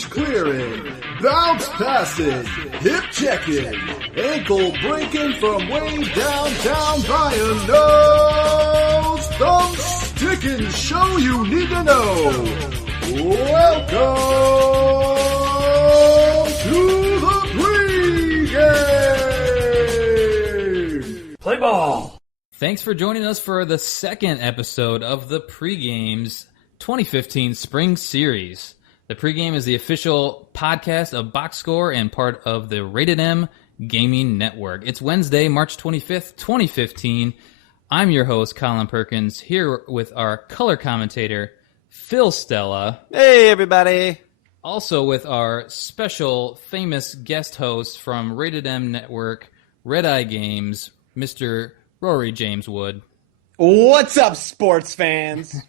coverage clearing, bounce passing, hip checking, ankle breaking from way downtown by a nose, thumb sticking show you need to know. Welcome to the Pregame! Play ball! Thanks for joining us for the second episode of the Pregame's 2015 Spring Series. The Pregame is the official podcast of Box Score and part of the Rated M Gaming Network. It's Wednesday, March 25th, 2015. I'm your host, Colin Perkins, here with our color commentator, Phil Stella. Hey, everybody. Also with our special, famous guest host from Rated M Network, Red Eye Games, Mr. Rory Wood. What's up, sports fans?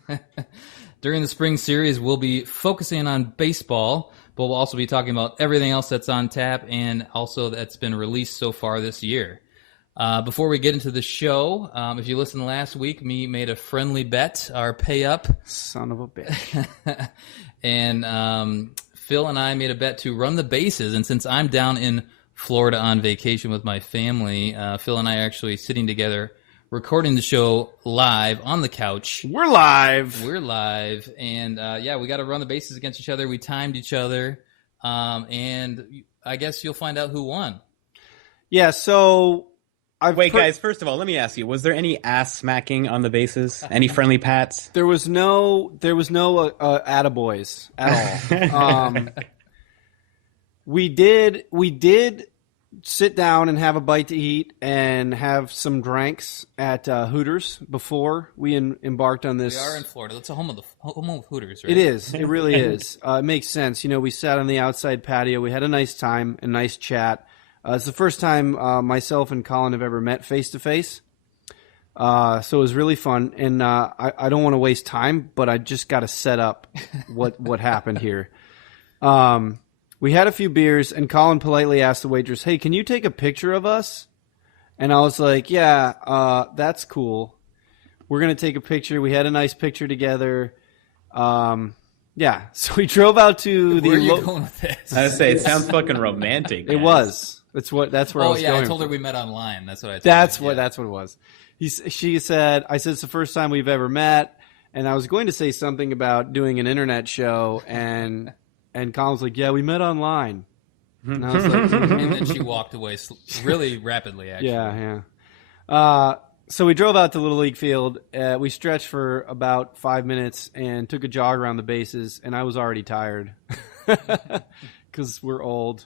During the spring series, we'll be focusing on baseball, but we'll also be talking about everything else that's on tap and also that's been released so far this year. Before we get into the show, if you listened last week, me made a friendly bet, our pay up. Son of a bitch. And Phil and I made a bet to run the bases, and since I'm down in Florida on vacation with my family, Phil and I are actually sitting together recording the show live on the couch. We're live. And we got to run the bases against each other. We timed each other, and I guess you'll find out who won. Yeah, so... guys, first of all, let me ask you, was there any ass smacking on the bases? Any friendly pats? There was no attaboys at all. We did sit down and have a bite to eat and have some drinks at Hooters before we embarked on this. We are in Florida. That's a home of Hooters, right? It is. It really is. It makes sense. You know, we sat on the outside patio. We had a nice time, a nice chat. It's the first time myself and Colin have ever met face-to-face. So it was really fun. And I don't want to waste time, but I just got to set up what happened here. We had a few beers, and Colin politely asked the waitress, "Hey, can you take a picture of us?" And I was like, "Yeah, that's cool. We're going to take a picture." We had a nice picture together. Yeah, so we drove out to the... Where are you going with this? I was say, it sounds fucking romantic. It was. That's where I was going. Oh, yeah, I told her we met online. That's what I told That's her. what it was. She said, I said, it's the first time we've ever met, and I was going to say something about doing an internet show, and Colin's like, yeah, we met online. And I was like, And then she walked away really rapidly, actually. Yeah. So we drove out to Little League Field. We stretched for about 5 minutes and took a jog around the bases, and I was already tired because we're old,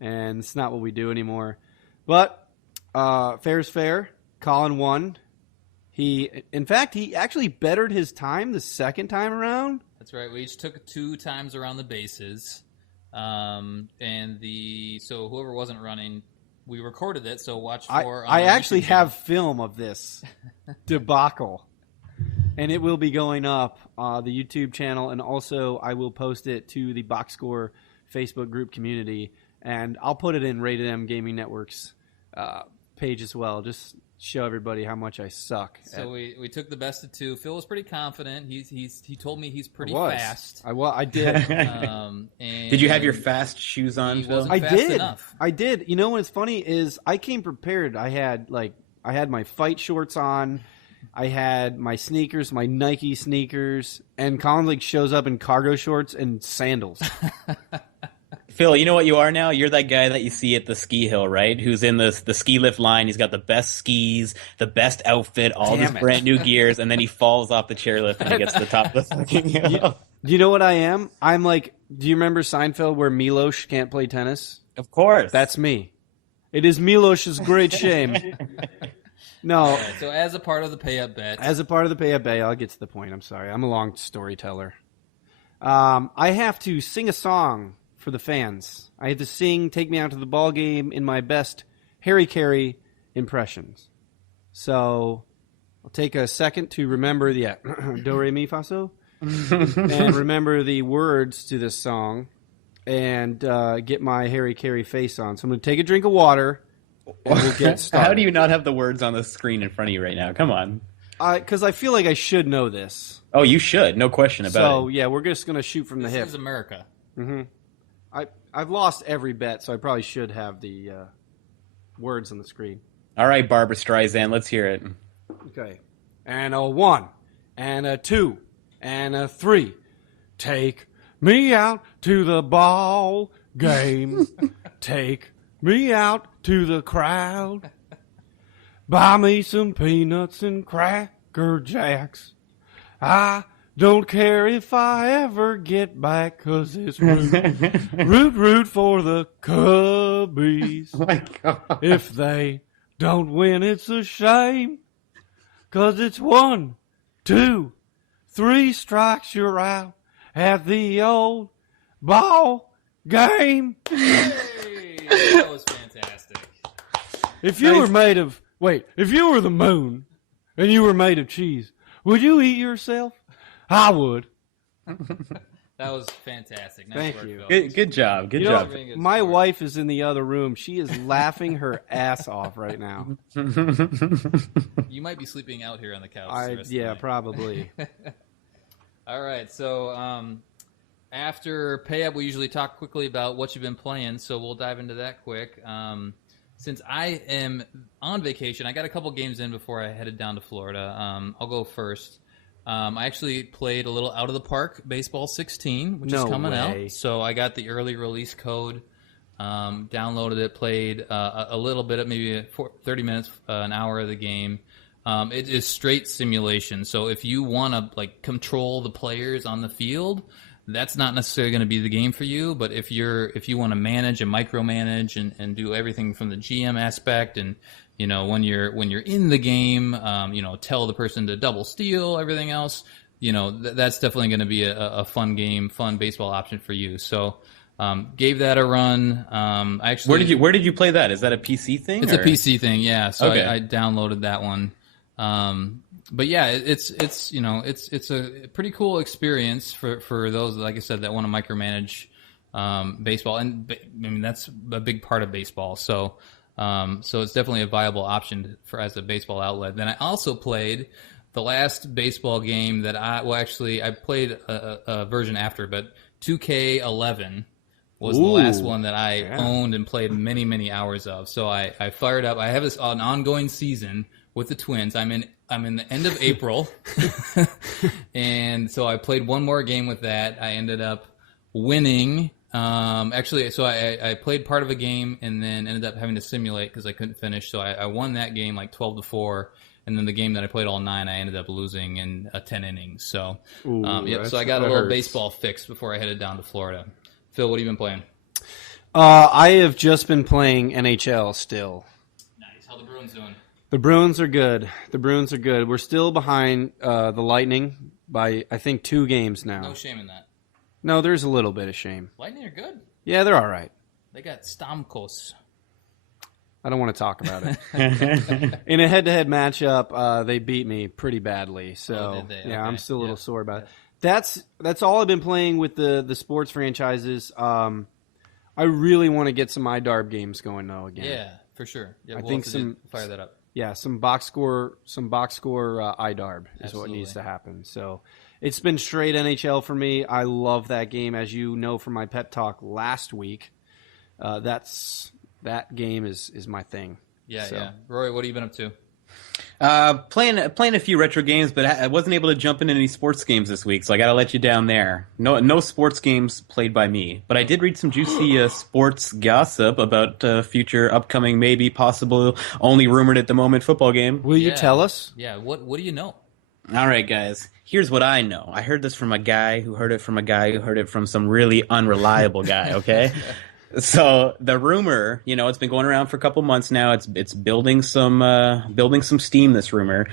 and it's not what we do anymore. But fair's fair. Colin won. He actually bettered his time the second time around. That's right. We each took 2 times around the bases, so whoever wasn't running, we recorded it. So watch for. I actually have film of this debacle, and it will be going up the YouTube channel, and also I will post it to the Box Score Facebook group community, and I'll put it in Rated M Gaming Network's page as well. Just show everybody how much I suck. So we took the best of 2. Phil was pretty confident. He told me he's pretty fast. I did. And did you have your fast shoes on, Phil? I did. Enough. I did. You know what's funny is I came prepared. I had my fight shorts on. I had my sneakers, my Nike sneakers, and Colin shows up in cargo shorts and sandals. Phil, you know what you are now? You're that guy that you see at the ski hill, right? Who's in the ski lift line. He's got the best skis, the best outfit, all these brand new gears, and then he falls off the chairlift and he gets to the top of the fucking hill. Do you know what I am? I'm like, do you remember Seinfeld where Milos can't play tennis? Of course. That's me. It is Milos's great shame. No. Right, so as a part of the pay-up bet. I'll get to the point. I'm sorry. I'm a long storyteller. I have to sing a song for the fans. I have to sing Take Me Out to the Ball Game in my best Harry Carey impressions. So I'll take a second to remember the do, re, mi, fa, so, and remember the words to this song and get my Harry Carey face on. So I'm going to take a drink of water and we'll get started. How do you not have the words on the screen in front of you right now? Come on. Because I feel like I should know this. Oh, you should. No question about it. So, yeah, we're just going to shoot from the hip. This is America. Mm-hmm. I've lost every bet, so I probably should have the words on the screen. All right, Barbara Streisand, let's hear it. Okay. And a 1, and a 2, and a 3. Take me out to the ball game. Take me out to the crowd. Buy me some peanuts and Cracker Jacks. I don't care if I ever get back, 'cause it's root for the Cubbies. Oh my God. If they don't win, it's a shame, 'cause it's 1, 2, 3 strikes, you're out at the old ball game. Hey, that was fantastic. If you were the moon and you were made of cheese, would you eat yourself? I would. That was fantastic. Nice Thank work, you. Phil. Good job. Good You job. know, my wife is in the other room. She is laughing her ass off right now. You might be sleeping out here on the couch. the rest of the Yeah, night. probably. All right, so after pay-up, we usually talk quickly about what you've been playing, so we'll dive into that quick. Since I am on vacation, I got a couple games in before I headed down to Florida. I'll go first. I actually played a little Out of the Park Baseball 16, which is coming out. So I got the early release code, downloaded it, played a little bit, maybe 30 minutes, an hour of the game. It is straight simulation. So if you want to control the players on the field, that's not necessarily going to be the game for you. But if you want to manage and micromanage and do everything from the GM aspect, and when you're in the game, tell the person to double steal, everything else, that's definitely going to be a fun game, fun baseball option for you. So gave that a run. Where did you play that? Is that a PC thing? It's a PC thing, yeah. So okay. I downloaded that one. But yeah, it's a pretty cool experience for those, like I said, that want to micromanage baseball, and I mean that's a big part of baseball. So it's definitely a viable option as a baseball outlet. Then I also played the last baseball game that I played a version after, but 2K11 was the last one that I owned and played many, many hours of. So I fired up. I have an ongoing season with the Twins. I'm in the end of April, and so I played one more game with that. I ended up winning. So I played part of a game and then ended up having to simulate because I couldn't finish. So I won that game 12-4, and then the game that I played all 9, I ended up losing in 10 innings. So so I got a little baseball fix before I headed down to Florida. Phil, what have you been playing? I have just been playing NHL still. Nice. How the Bruins doing? The Bruins are good. We're still behind the Lightning by, I think, 2 games now. No shame in that. No, there's a little bit of shame. Lightning are good. Yeah, they're all right. They got Stamkos. I don't want to talk about it. In a head-to-head matchup, they beat me pretty badly. So, did they? yeah, Okay. I'm still a little sore about it. That's all I've been playing with the sports franchises. I really want to get some iDarb games going, though, again. Yeah, for sure. Yeah, I think fire that up. Yeah, some box score iDarb is Absolutely. what needs to happen. So it's been straight NHL for me. I love that game, as you know from my pep talk last week. That game is my thing. Yeah, so. yeah. Rory, what have you been up to? Playing a few retro games, but I wasn't able to jump into any sports games this week, so I got to let you down there. No sports games played by me, but I did read some juicy sports gossip about future, upcoming, maybe possible, only rumored at the moment football game. Will you tell us? Yeah. What do you know? All right, guys. Here's what I know. I heard this from a guy who heard it from a guy who heard it from some really unreliable guy. Okay. So the rumor, it's been going around for a couple months now. It's building some steam. This rumor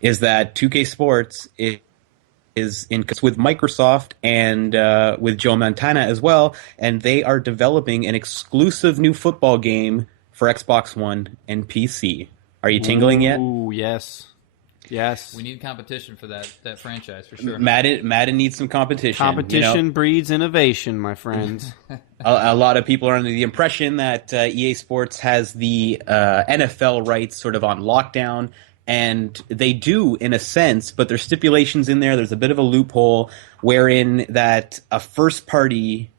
is that 2K Sports is in with Microsoft and with Joe Montana as well, and they are developing an exclusive new football game for Xbox One and PC. Are you tingling yet? Ooh, yes. Yes. We need competition for that franchise for sure. Madden needs some competition. Competition breeds innovation, my friends. A lot of people are under the impression that EA Sports has the NFL rights sort of on lockdown, and they do in a sense, but there's stipulations in there. There's a bit of a loophole wherein that a first party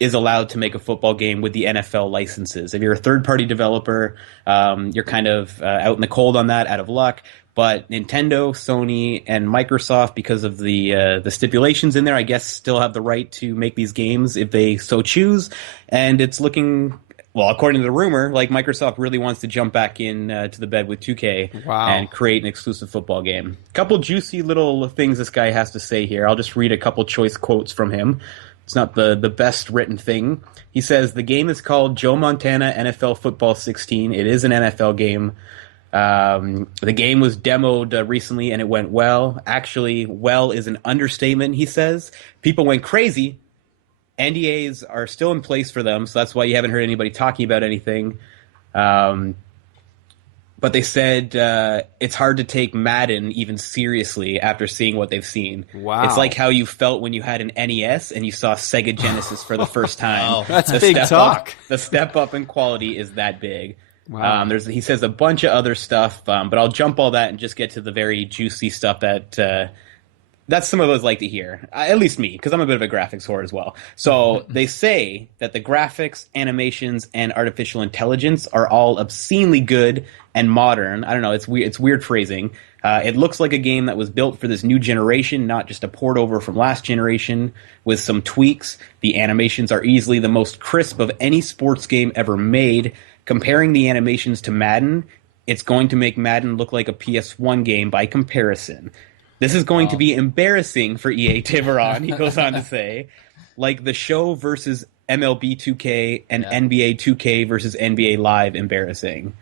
is allowed to make a football game with the NFL licenses. If you're a third-party developer, you're kind of out in the cold on that, out of luck. But Nintendo, Sony, and Microsoft, because of the stipulations in there, I guess still have the right to make these games if they so choose. And it's looking, well, according to the rumor, like Microsoft really wants to jump back in to the bed with 2K and create an exclusive football game. A couple juicy little things this guy has to say here. I'll just read a couple choice quotes from him. It's not the best written thing. He says, the game is called Joe Montana NFL Football 16. It is an NFL game. The game was demoed recently and it went well. Actually, well is an understatement, he says. People went crazy. NDAs are still in place for them, so that's why you haven't heard anybody talking about anything. But they said it's hard to take Madden even seriously after seeing what they've seen. Wow. It's like how you felt when you had an NES and you saw Sega Genesis for the first time. Wow. That's big talk. The step up in quality is that big. Wow. He says a bunch of other stuff, but I'll jump all that and just get to the very juicy stuff that some of us like to hear, at least me, because I'm a bit of a graphics whore as well. So they say that the graphics, animations, and artificial intelligence are all obscenely good and modern. I don't know, it's weird phrasing. It looks like a game that was built for this new generation, not just a port over from last generation with some tweaks. The animations are easily the most crisp of any sports game ever made. Comparing the animations to Madden, it's going to make Madden look like a PS1 game by comparison. This is going to be embarrassing for EA Tiburon, he goes on to say. Like the show versus MLB 2K and NBA 2K versus NBA Live embarrassing.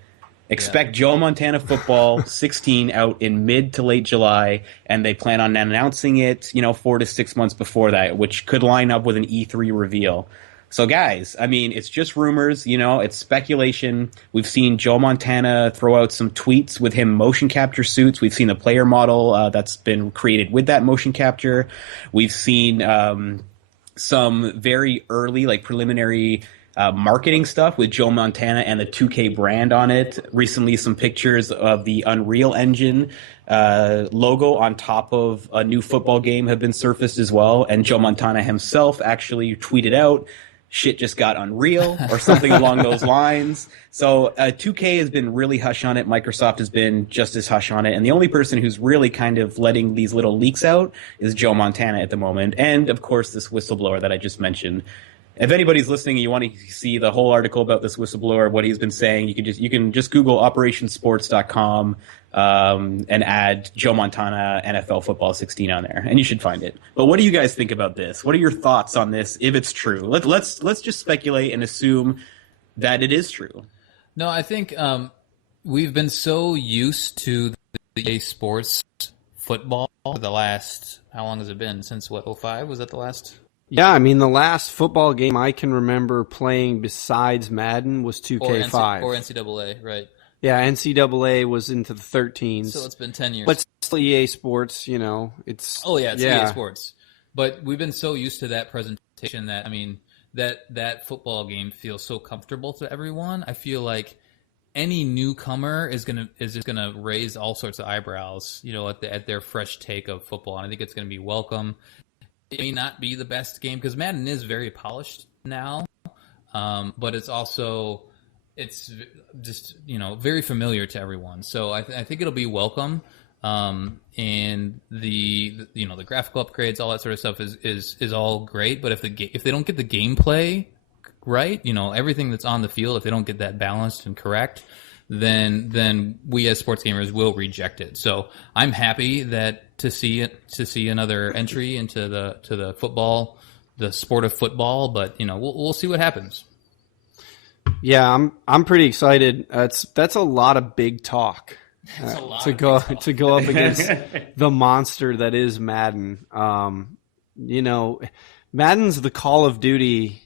Expect Joe Montana Football 16 out in mid to late July, and they plan on announcing it, 4 to 6 months before that, which could line up with an E3 reveal. So, guys, I mean, it's just rumors, it's speculation. We've seen Joe Montana throw out some tweets with him motion capture suits. We've seen the player model that's been created with that motion capture. We've seen some very early, preliminary marketing stuff with Joe Montana and the 2K brand on it. Recently, some pictures of the Unreal Engine logo on top of a new football game have been surfaced as well. And Joe Montana himself actually tweeted out, shit just got unreal, or something along those lines. So 2K has been really hush on it. Microsoft has been just as hush on it. And the only person who's really kind of letting these little leaks out is Joe Montana at the moment. And, of course, this whistleblower that I just mentioned. If anybody's listening and you want to see the whole article about this whistleblower, what he's been saying, you can just Google operationsports.com and add Joe Montana NFL Football 16 on there, and you should find it. But what do you guys think about this? What are your thoughts on this, if it's true? Let's just speculate and assume that it is true. No, I think we've been so used to the EA Sports football for the last, how long has it been? Since, 05? Was that the last? Yeah, I mean, the last football game I can remember playing besides Madden was 2K5. Or NCAA, right. Yeah, NCAA was into the 13s. So it's been 10 years. But still EA Sports, it's... Oh, yeah, it's EA Sports. But we've been so used to that presentation that, I mean, that football game feels so comfortable to everyone. I feel like any newcomer is just gonna raise all sorts of eyebrows, at their fresh take of football. And I think it's going to be welcome. It may not be the best game because Madden is very polished now, but it's just very familiar to everyone. So I think it'll be welcome, and the graphical upgrades, all that sort of stuff is all great. But if they don't get the gameplay right, everything that's on the field, if they don't get that balanced and correct, then we as sports gamers will reject it. So I'm happy to see another entry into the football, the sport of football. But we'll see what happens. Yeah, I'm pretty excited. That's a lot of big talk to go up against the monster that is Madden. Madden's the Call of Duty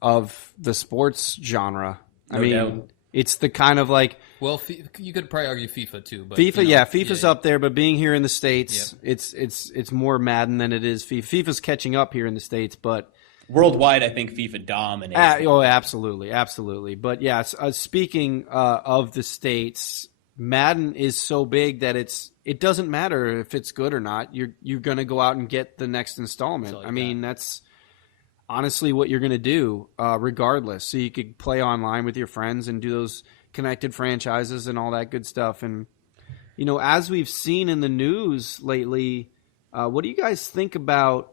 of the sports genre. No doubt. It's the kind of you could probably argue FIFA too, but FIFA's up there. But being here in the States, it's more Madden than it is FIFA. FIFA's catching up here in the States, but worldwide, I think FIFA dominates. Absolutely. But yeah, speaking of the States, Madden is so big that it doesn't matter if it's good or not. You're going to go out and get the next installment. I mean, honestly what you're going to do regardless. So you could play online with your friends and do those connected franchises and all that good stuff. And, as we've seen in the news lately, what do you guys think about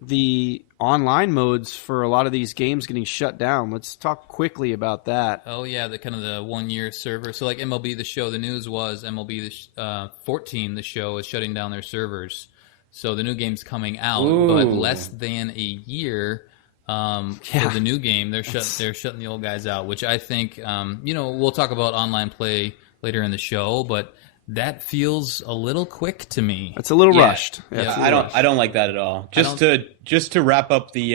the online modes for a lot of these games getting shut down? Let's talk quickly about that. Oh yeah, the kind of the 1 year server. So like MLB The Show, the news was MLB 14, the show, is shutting down their servers. So the new game's coming out, but less than a year for the new game. They're shutting the old guys out, which I think we'll talk about online play later in the show, but that feels a little quick to me. It's a little rushed. Yeah, I don't like that at all. Just to wrap up the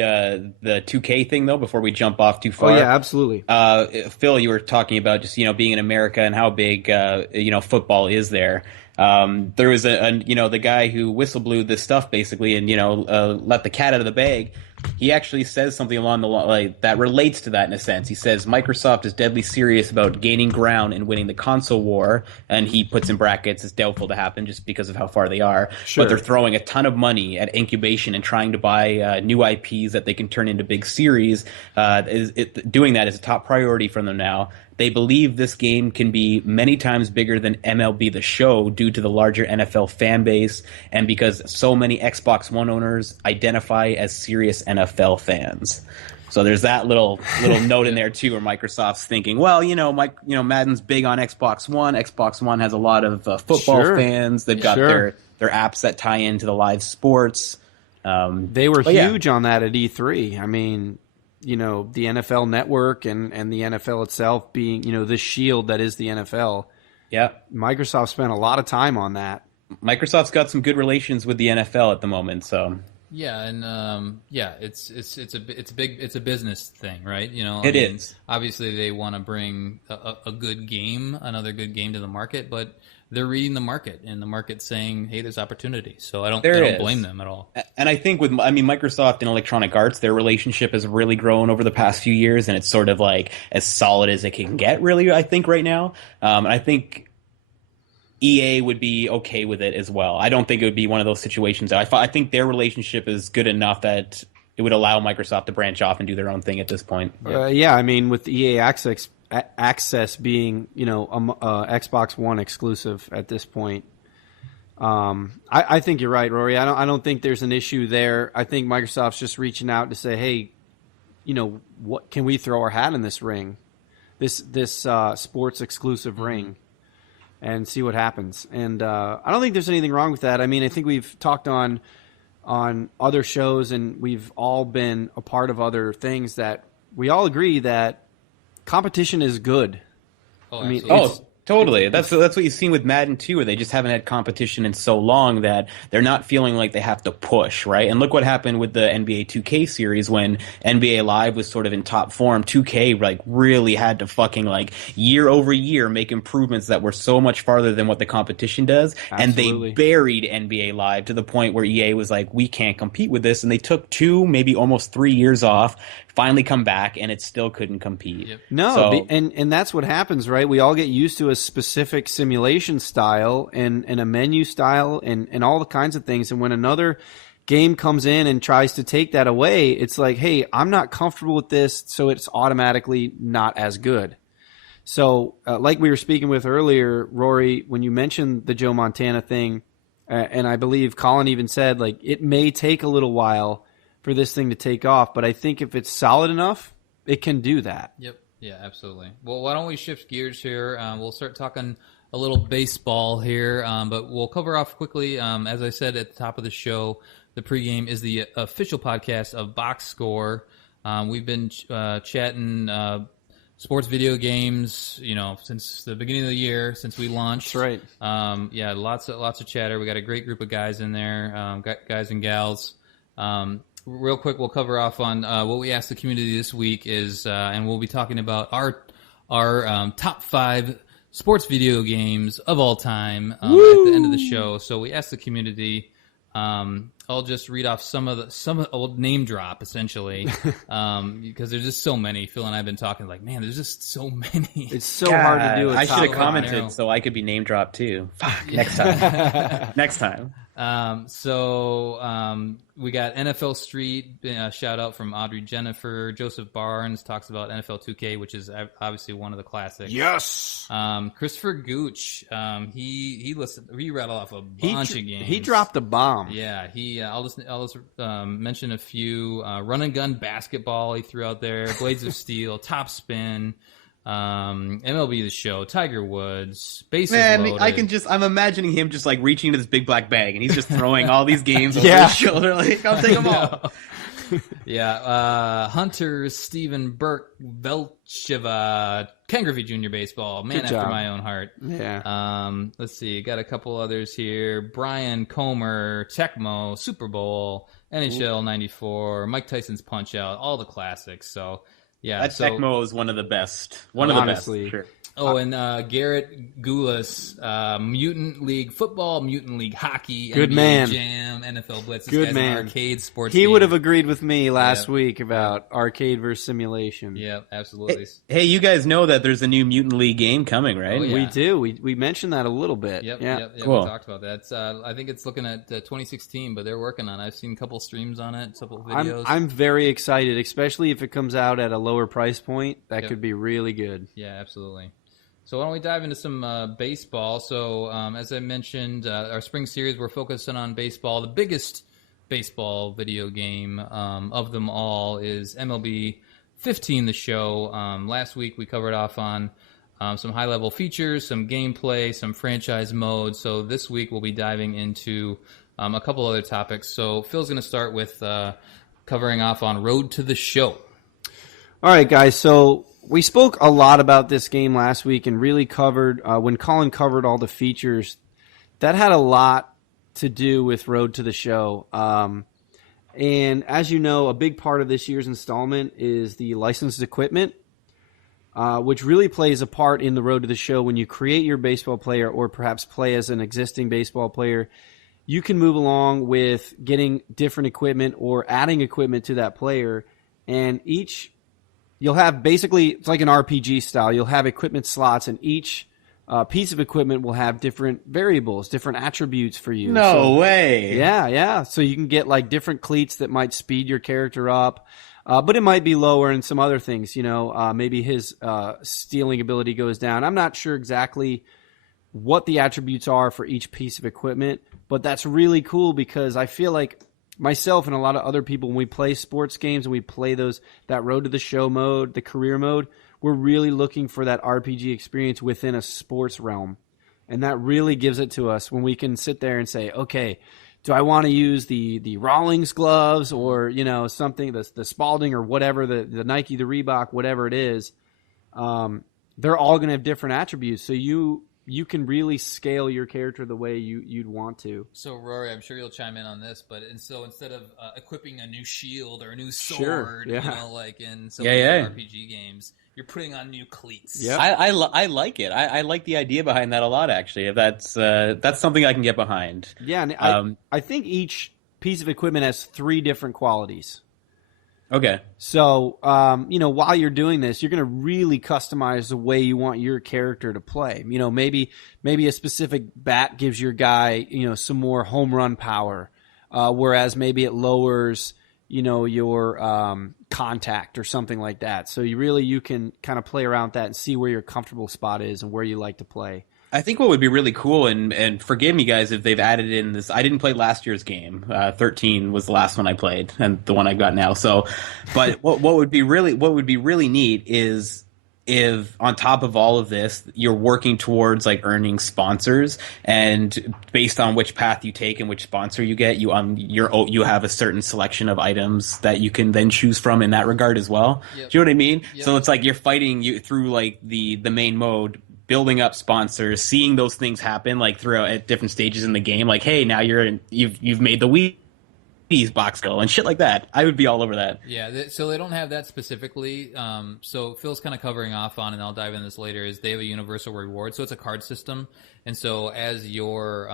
2K thing though, before we jump off too far. Oh yeah, absolutely. Phil, you were talking about just being in America and how big football is there. There was the guy who whistle blew this stuff basically, and let the cat out of the bag. He actually says something along the line that relates to that in a sense. He says Microsoft is deadly serious about gaining ground and winning the console war, and he puts in brackets, it's doubtful to happen just because of how far they are. Sure. But they're throwing a ton of money at incubation and trying to buy new IPs that they can turn into big series. Doing that is a top priority for them now. They believe this game can be many times bigger than MLB The Show due to the larger NFL fan base and because so many Xbox One owners identify as serious NFL fans. So there's that little note in there too, where Microsoft's thinking, well, Madden's big on Xbox One. Xbox One has a lot of football fans. They've got their apps that tie into the live sports. They were huge on that at E3. I mean, the NFL Network and the NFL itself being, the shield that is the NFL. Yeah. Microsoft spent a lot of time on that. Microsoft's got some good relations with the NFL at the moment, so. Yeah, and it's a business thing, right? It is. Obviously, they want to bring another good game to the market, but they're reading the market, and the market's saying, "Hey, there's opportunity." So I don't blame them at all. And I think Microsoft and Electronic Arts, their relationship has really grown over the past few years, and it's sort of like as solid as it can get, really. I think right now, and I think EA would be okay with it as well. I don't think it would be one of those situations. I think their relationship is good enough that it would allow Microsoft to branch off and do their own thing at this point. With EA Access being, Xbox One exclusive at this point. I think you're right, Rory. I don't think there's an issue there. I think Microsoft's just reaching out to say, hey, what can we throw our hat in this ring, this sports exclusive ring, and see what happens. And I don't think there's anything wrong with that. I mean, I think we've talked on other shows, and we've all been a part of other things that we all agree that competition is good. Totally. That's what you've seen with Madden too, where they just haven't had competition in so long that they're not feeling like they have to push, right? And look what happened with the NBA 2K series when NBA Live was sort of in top form. 2K really had to fucking year over year make improvements that were so much farther than what the competition does. Absolutely. And they buried NBA Live to the point where EA was like, we can't compete with this. And they took 2, maybe almost 3 years off, finally come back, and it still couldn't compete. Yep. No, and that's what happens, right? We all get used to a specific simulation style and a menu style and all the kinds of things. And when another game comes in and tries to take that away, it's like, hey, I'm not comfortable with this, so it's automatically not as good. So like we were speaking with earlier, Rory, when you mentioned the Joe Montana thing, and I believe Colin even said, it may take a little while for this thing to take off, but I think if it's solid enough, it can do that. Yep. Yeah, absolutely. Well, why don't we shift gears here? We'll start talking a little baseball here, but we'll cover off quickly. As I said at the top of the show, the Pregame is the official podcast of Box Score. We've been chatting sports video games, since the beginning of the year, since we launched. That's right. Lots of chatter. We got a great group of guys in there, guys and gals. Real quick, we'll cover off on what we asked the community this week is, and we'll be talking about our top 5 sports video games of all time at the end of the show. So we asked the community. I'll just read off some of old name drop essentially, because there's just so many. Phil and I have been talking man, there's just so many. It's so hard to do. I should have commented so I could be name dropped too. Fuck. Next time. Next time. We got NFL Street, shout out from Audrey Jennifer. Joseph Barnes talks about NFL 2K, which is obviously one of the classics. Yes. Christopher Gooch, he rattled off a bunch of games. He dropped a bomb. Yeah, I'll just mention a few. Run and gun basketball he threw out there. Blades of Steel, Top Spin. MLB The Show, Tiger Woods, Bases Loaded. I'm imagining him just like reaching into this big black bag and he's just throwing all these games over his shoulder, like, I'll take them all. Hunters, Stephen Burke, Velcheva, Ken Griffey Jr. Baseball, man after my own heart. Yeah. Let's see, got a couple others here. Brian Comer, Tecmo, Super Bowl, NHL 94, Mike Tyson's Punch Out, all the classics. So yeah, Tecmo is one of the best. Honestly. Sure. Oh, and Garrett Goulas, Mutant League Football, Mutant League Hockey, Good NBA man. Jam, NFL Blitz. This Good guy's man. an arcade sports He game. would have agreed with me last week about arcade versus simulation. Yeah, absolutely. Hey, you guys know that there's a new Mutant League game coming, right? Oh, yeah. We do. We mentioned that a little bit. Yep, cool. We talked about that. I think it's looking at 2016, but they're working on it. I've seen a couple streams on it, a couple videos. I'm very excited, especially if it comes out at a lower price point. That could be really good. Yeah, absolutely. So why don't we dive into some baseball? So as I mentioned, our spring series, we're focusing on baseball. The biggest baseball video game of them all is MLB 15, The Show. Last week we covered off on some high-level features, some gameplay, some franchise modes. So this week we'll be diving into a couple other topics. So Phil's going to start with covering off on Road to the Show. All right, guys. So we spoke a lot about this game last week and really covered, when Colin covered all the features, that had a lot to do with Road to the Show. And as you know, a big part of this year's installment is the licensed equipment, which really plays a part in the Road to the Show. When you create your baseball player or perhaps play as an existing baseball player, you can move along with getting different equipment or adding equipment to that player. And you'll have basically, it's like an RPG style. You'll have equipment slots, and each piece of equipment will have different variables, different attributes for you. No way. Yeah. So you can get like different cleats that might speed your character up, but it might be lower in some other things. Maybe his stealing ability goes down. I'm not sure exactly what the attributes are for each piece of equipment, but that's really cool because I feel like myself and a lot of other people, when we play sports games and we play that Road to the Show mode, the career mode, we're really looking for that RPG experience within a sports realm. And that really gives it to us when we can sit there and say, okay, do I want to use the Rawlings gloves or, something, the Spalding or whatever, the Nike, the Reebok, whatever it is. They're all going to have different attributes. So you can really scale your character the way you'd want to. So, Rory, I'm sure you'll chime in on this, but instead of equipping a new shield or a new sword, like in some RPG games, you're putting on new cleats. Yeah, I like it. I like the idea behind that a lot, actually. That's something I can get behind. Yeah, and I think each piece of equipment has 3 different qualities. Okay. So, while you're doing this, you're going to really customize the way you want your character to play. Maybe a specific bat gives your guy, some more home run power, whereas maybe it lowers, your contact or something like that. So you can kind of play around with that and see where your comfortable spot is and where you like to play. I think what would be really cool, and forgive me guys if they've added in this. I didn't play last year's game. 13 was the last one I played, and the one I got now. So, but what would be really neat is if on top of all of this, you're working towards like earning sponsors, and based on which path you take and which sponsor you get, you have a certain selection of items that you can then choose from in that regard as well. Yep. Do you know what I mean? Yep. So it's like you're fighting through like the main mode, building up sponsors, seeing those things happen like throughout at different stages in the game. Like, hey, now you've made the Wheaties box go and shit like that. I would be all over that. Yeah, so they don't have that specifically. So Phil's kind of covering off on, and I'll dive into this later, is they have a universal reward. So it's a card system. And so as you're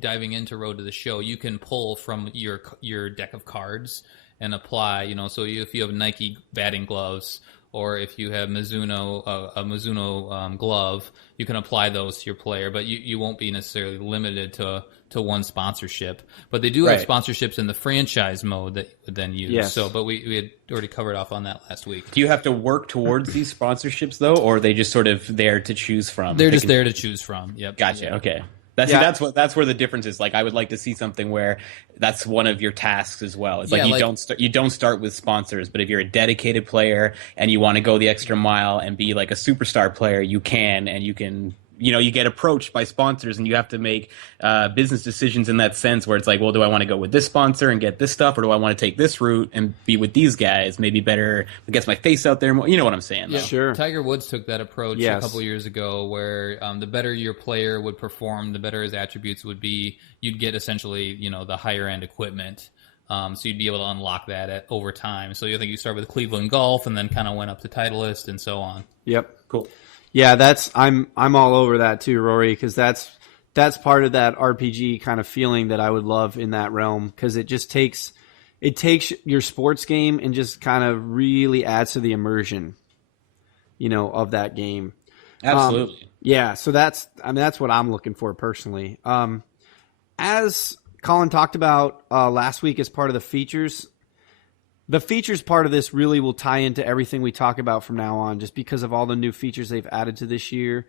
diving into Road to the Show, you can pull from your deck of cards and apply, so if you have Nike batting gloves or if you have Mizuno, a Mizuno glove, you can apply those to your player, but you won't be necessarily limited to one sponsorship. But they do have sponsorships in the franchise mode that you would then use. Yes. So, but we had already covered off on that last week. Do you have to work towards these sponsorships though, or are they just sort of there to choose from? They're just there to choose from. Yep. Gotcha. Yeah. Okay. That's where the difference is. Like, I would like to see something where that's one of your tasks as well. It's you don't start with sponsors, but if you're a dedicated player and you want to go the extra mile and be like a superstar player, you can, and you can. You get approached by sponsors and you have to make business decisions in that sense where it's like, well, do I want to go with this sponsor and get this stuff, or do I want to take this route and be with these guys? Maybe better, it gets my face out there more. You know what I'm saying? Yeah, though. Sure. Tiger Woods took that approach a couple years ago where the better your player would perform, the better his attributes would be. You'd get essentially, the higher end equipment. So you'd be able to unlock that over time. So you think you start with Cleveland Golf and then kind of went up to Titleist and so on. Yep. Cool. Yeah, I'm all over that too, Rory, because that's part of that RPG kind of feeling that I would love in that realm, because it takes your sports game and just kind of really adds to the immersion, of that game. Absolutely. Yeah, so that's what I'm looking for personally. As Colin talked about last week as part of the features. The features part of this really will tie into everything we talk about from now on, just because of all the new features they've added to this year.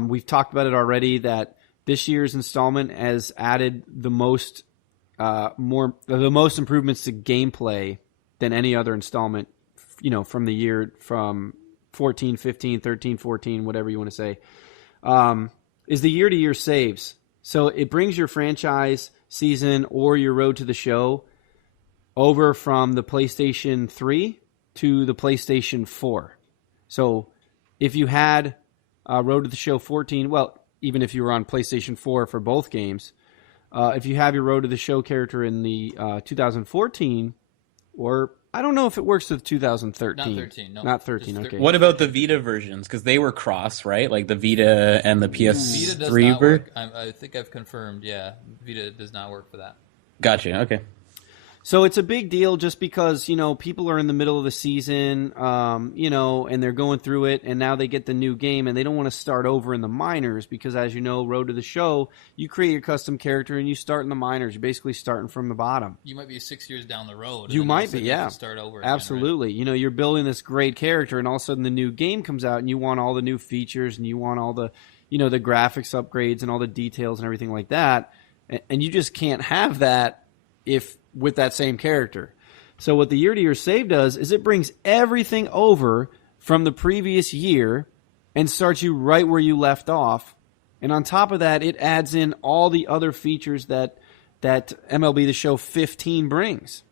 We've talked about it already that this year's installment has added the most improvements to gameplay than any other installment, from the year from 14, 15, 13, 14, whatever you want to say, is the year-to-year saves. So it brings your franchise season or your road to the show over from the PlayStation 3 to the PlayStation 4. So if you had Road to the Show 14, well, even if you were on PlayStation 4 for both games, if you have your Road to the Show character in the 2014, or I don't know if it works with 2013. Not 13, no. Not 13, okay. What about the Vita versions? Because they were cross, right? Like the Vita and the PS3 Vita does not work. I think I've confirmed, yeah. Vita does not work for that. Gotcha, okay. So it's a big deal just because, people are in the middle of the season, and they're going through it, and now they get the new game, and they don't want to start over in the minors because, as you know, Road to the Show, you create your custom character, and you start in the minors. You're basically starting from the bottom. You might be 6 years down the road. You might be, yeah. Start over again, absolutely. Right? You're building this great character, and all of a sudden the new game comes out, and you want all the new features, and you want all the, the graphics upgrades and all the details and everything like that, and you just can't have that with that same character. So what the year-to-year save does is it brings everything over from the previous year and starts you right where you left off. And on top of that, it adds in all the other features that MLB The Show 15 brings.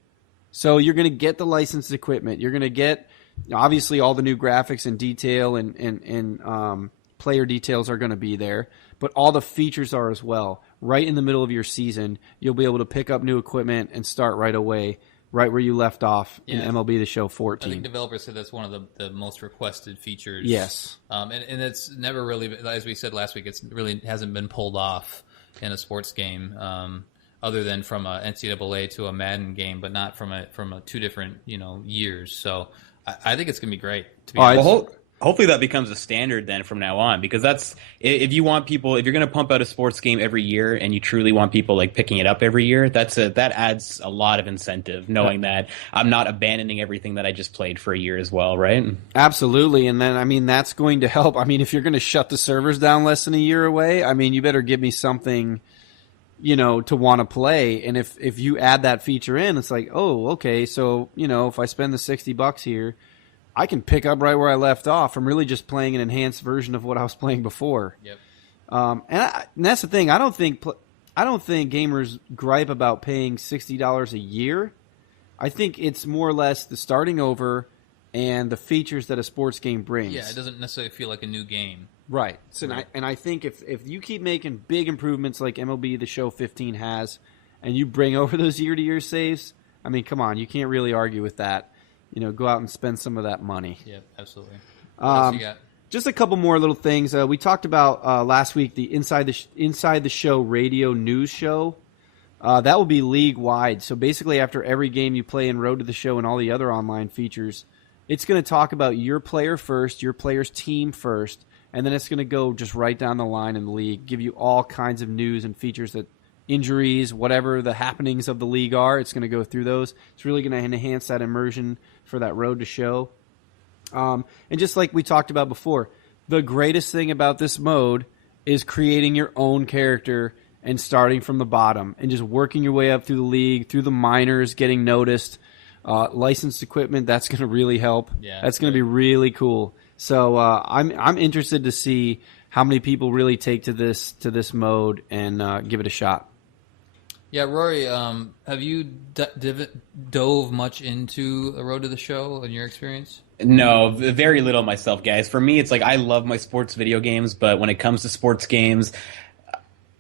So you're going to get the licensed equipment. You're going to get, obviously, all the new graphics and detail and player details are going to be there, but all the features are as well. Right in the middle of your season, you'll be able to pick up new equipment and start right away, right where you left off in MLB The Show 14. I think developers said that's one of the most requested features. Yes. And it's never really, as we said last week, it's really hasn't been pulled off in a sports game, other than from a NCAA to a Madden game, but not from two different years. So I think it's gonna be great. To be Hopefully that becomes a standard then from now on, because that's, if you're going to pump out a sports game every year and you truly want people like picking it up every year, that adds a lot of incentive, knowing that I'm not abandoning everything that I just played for a year as well, right? Absolutely. And then, that's going to help. If you're going to shut the servers down less than a year away, you better give me something, to want to play. And if you add that feature in, it's like, oh, okay, so, if I spend the $60 here, I can pick up right where I left off. I'm really just playing an enhanced version of what I was playing before. Yep. And that's the thing. I don't think gamers gripe about paying $60 a year. I think it's more or less the starting over and the features that a sports game brings. Yeah, it doesn't necessarily feel like a new game. Right. So, and I think if you keep making big improvements like MLB The Show 15 has, and you bring over those year-to-year saves, come on, you can't really argue with that. Go out and spend some of that money. Yep, absolutely. What else you got? Just a couple more little things. We talked about last week the Inside the Show radio news show. That will be league-wide. So basically after every game you play in Road to the Show and all the other online features, it's going to talk about your player first, your player's team first, and then it's going to go just right down the line in the league, give you all kinds of news and features that injuries, whatever the happenings of the league are, it's going to go through those. It's really going to enhance that immersion for that road to show. And just like we talked about before, the greatest thing about this mode is creating your own character and starting from the bottom and just working your way up through the league, through the minors, getting noticed. Licensed equipment, that's going to really help. Yeah, that's going to be really cool. So I'm interested to see how many people really take to this mode and give it a shot. Yeah, Rory, have you dove much into the road to the show in your experience? No, very little myself, guys. For me, it's like I love my sports video games, but when it comes to sports games,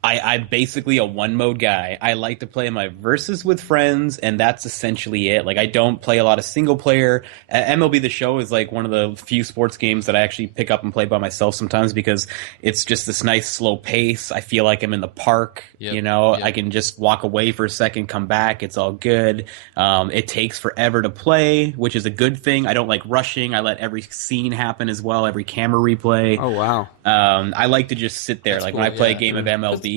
I'm basically a one-mode guy. I like to play my versus with friends, and that's essentially it. Like, I don't play a lot of single-player. MLB The Show is, like, one of the few sports games that I actually pick up and play by myself sometimes because it's just this nice, slow pace. I feel like I'm in the park, you know? Yep. I can just walk away for a second, come back. It's all good. It takes forever to play, which is a good thing. I don't like rushing. I let every scene happen as well, every camera replay. Oh, wow. I like to just sit there. That's like, cool. When I play a game of MLB,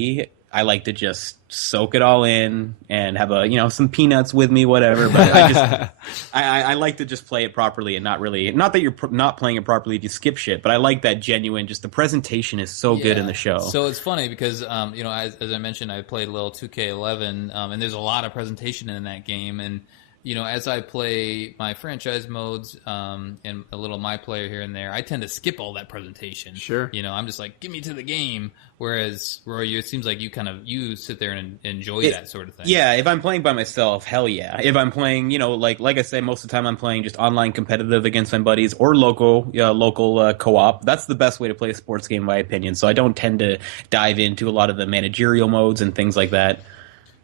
I like to just soak it all in and have some peanuts with me, whatever. But I like to just play it properly and not that you're not playing it properly if you skip shit. But I like that genuine. Just the presentation is so good in the show. So it's funny because as I mentioned, I played a little 2K11, and there's a lot of presentation in that game. And as I play my franchise modes and a little my player here and there, I tend to skip all that presentation. Sure. I'm just like, give me to the game. Whereas, Rory, it seems like you sit there and enjoy that sort of thing. Yeah, if I'm playing by myself, hell yeah. If I'm playing, like I say, most of the time I'm playing just online competitive against my buddies or local co-op. That's the best way to play a sports game, in my opinion. So I don't tend to dive into a lot of the managerial modes and things like that.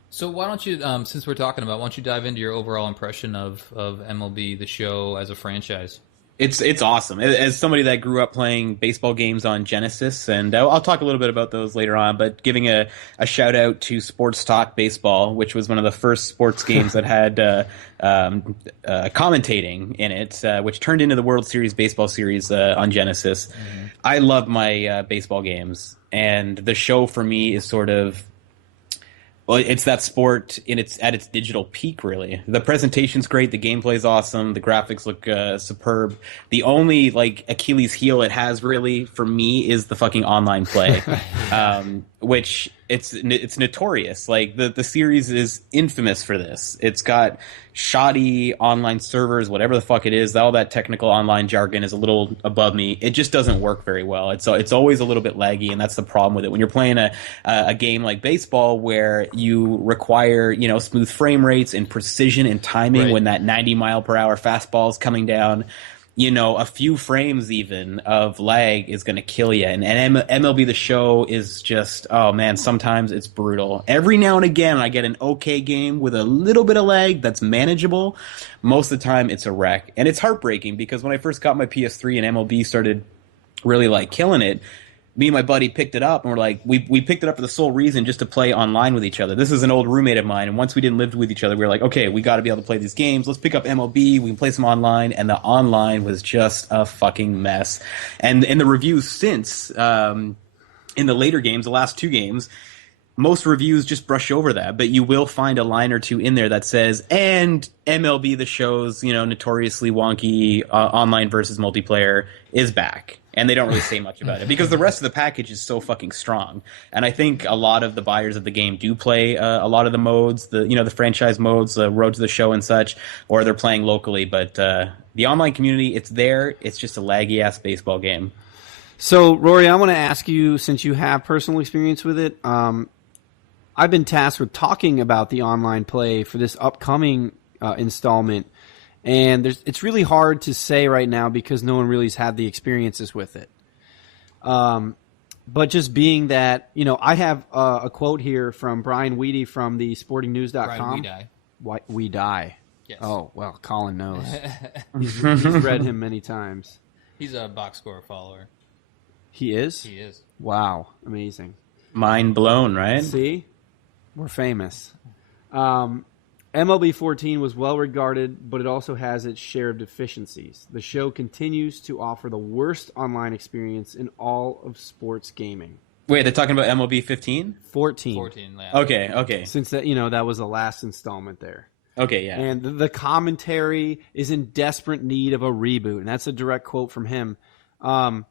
So why don't you, since we're talking about, why don't you dive into your overall impression of MLB The Show as a franchise? It's awesome. As somebody that grew up playing baseball games on Genesis, and I'll talk a little bit about those later on, but giving a shout out to Sports Talk Baseball, which was one of the first sports games that had commentating in it, which turned into the World Series Baseball Series on Genesis. Mm-hmm. I love my baseball games, and the show for me is sort of, well, it's that sport at its digital peak, really. The presentation's great, the gameplay's awesome, the graphics look superb. The only Achilles heel it has, really, for me, is the fucking online play, which it's notorious. Like the series is infamous for this. It's got shoddy online servers, whatever the fuck it is. All that technical online jargon is a little above me. It just doesn't work very well. It's always a little bit laggy, and that's the problem with it. When you're playing a game like baseball where you require smooth frame rates and precision and timing, right, when that 90-mile-per-hour fastball is coming down, a few frames even of lag is going to kill you. And MLB The Show is just, oh man, sometimes it's brutal. Every now and again, I get an okay game with a little bit of lag that's manageable. Most of the time, it's a wreck. And it's heartbreaking because when I first got my PS3 and MLB started really killing it, me and my buddy picked it up, and we're like, we picked it up for the sole reason just to play online with each other. This is an old roommate of mine, and once we didn't live with each other, we were like, okay, we got to be able to play these games. Let's pick up MLB. We can play some online, and the online was just a fucking mess. And in the reviews since, in the later games, the last two games, most reviews just brush over that, but you will find a line or two in there that says, and MLB The Show's, notoriously wonky online versus multiplayer is back. And they don't really say much about it because the rest of the package is so fucking strong. And I think a lot of the buyers of the game do play a lot of the modes, the franchise modes, the Road to the Show and such, or they're playing locally. But the online community, it's there. It's just a laggy-ass baseball game. So, Rory, I want to ask you, since you have personal experience with it, I've been tasked with talking about the online play for this upcoming installment. And it's really hard to say right now because no one really has had the experiences with it. But just being that, I have a quote here from Brian Weedy from the sportingnews.com. Brian We Die. We Die. Yes. Oh, well, Colin knows. he's read him many times. He's a box score follower. He is? He is. Wow. Amazing. Mind blown, right? See? We're famous. MLB 14 was well regarded, but it also has its share of deficiencies. The show continues to offer the worst online experience in all of sports gaming. Wait, they're talking about MLB 15? 14. 14, yeah. Okay. Since that, that was the last installment there. Okay, yeah. And the commentary is in desperate need of a reboot, and that's a direct quote from him. And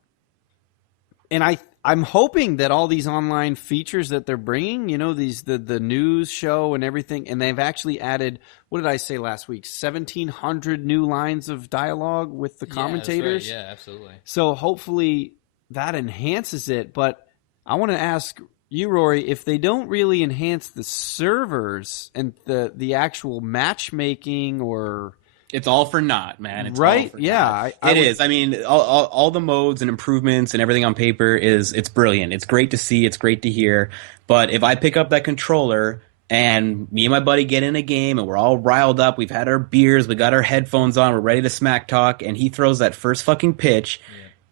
I'm hoping that all these online features that they're bringing, the news show and everything, and they've actually added, what did I say last week, 1,700 new lines of dialogue with the commentators. That's right. Yeah, absolutely. So hopefully that enhances it. But I want to ask you, Rory, if they don't really enhance the servers and the actual matchmaking or... It's all for naught, man. It's right? All for yeah, naught. It is. I mean, all the modes and improvements and everything on paper it's brilliant. It's great to see. It's great to hear. But if I pick up that controller and me and my buddy get in a game and we're all riled up, we've had our beers, we got our headphones on, we're ready to smack talk, and he throws that first fucking pitch,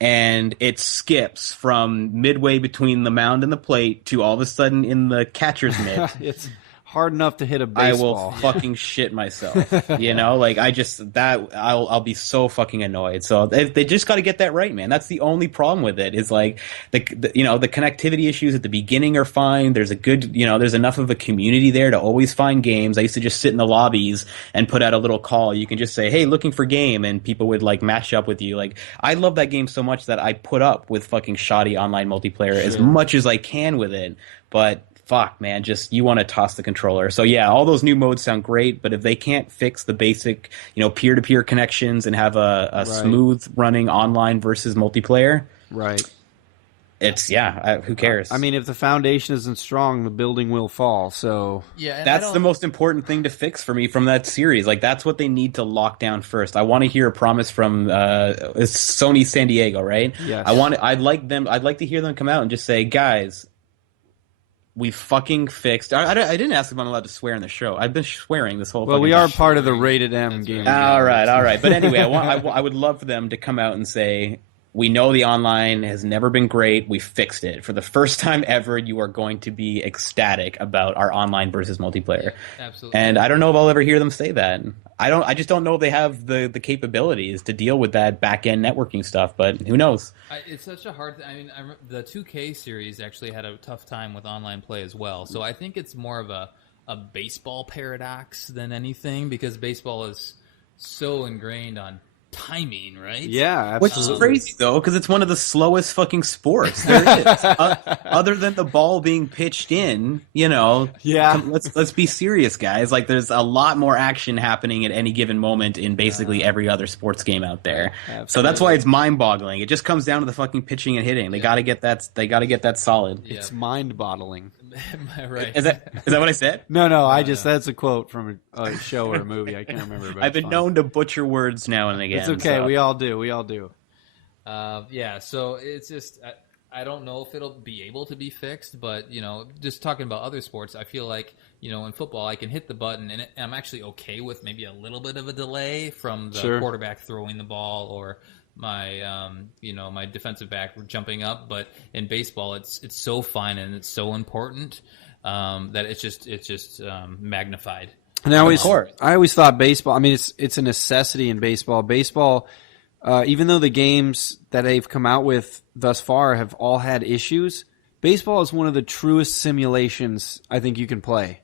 and it skips from midway between the mound and the plate to all of a sudden in the catcher's mitt. It's hard enough to hit a baseball. I will fucking shit myself. I'll be so fucking annoyed. So they just got to get that right, man. That's the only problem with it is like the connectivity issues at the beginning are fine. There's a good, there's enough of a community there to always find games. I used to just sit in the lobbies and put out a little call. You can just say, hey, looking for game, and people would like match up with you. Like, I love that game so much that I put up with fucking shoddy online multiplayer as much as I can with it. But fuck, man, just you want to toss the controller. So yeah, all those new modes sound great, but if they can't fix the basic, peer-to-peer connections and have a smooth running online versus multiplayer, right? It's who cares? I mean, if the foundation isn't strong, the building will fall. So yeah, that's the most important thing to fix for me from that series. Like, that's what they need to lock down first. I want to hear a promise from it's Sony San Diego, right? Yes. I'd like to hear them come out and just say, guys, we fucking fixed. I didn't ask if I'm allowed to swear in the show. I've been swearing this whole. Well, we are part of the Rated M game. All right. But anyway, I would love for them to come out and say, we know the online has never been great. We fixed it. For the first time ever, you are going to be ecstatic about our online versus multiplayer. Absolutely. And I don't know if I'll ever hear them say that. I just don't know if they have the capabilities to deal with that back-end networking stuff, but who knows? It's such a hard thing. I mean, the 2K series actually had a tough time with online play as well. So I think it's more of a baseball paradox than anything, because baseball is so ingrained on timing, right? Yeah, which absolutely. is crazy though, because it's one of the slowest fucking sports there is. Other than the ball being pitched in, Yeah. Let's be serious, guys. Like, there's a lot more action happening at any given moment in basically every other sports game out there. Absolutely. So that's why it's mind-boggling. It just comes down to the fucking pitching and hitting. They got to get that. They got to get that solid. Yeah. It's mind-boggling. Right. Is that what I said? No. That's a quote from a show or a movie. I can't remember. But I've been known to butcher words now and again. It's okay. So. We all do. So it's just I don't know if it'll be able to be fixed, but just talking about other sports, I feel like in football I can hit the button and I'm actually okay with maybe a little bit of a delay from the quarterback throwing the ball or my my defensive back jumping up. But in baseball, it's so fine and it's so important that it's just magnified. And I always thought baseball. I mean, it's a necessity in baseball. Baseball, even though the games that they've come out with thus far have all had issues, baseball is one of the truest simulations I think you can play.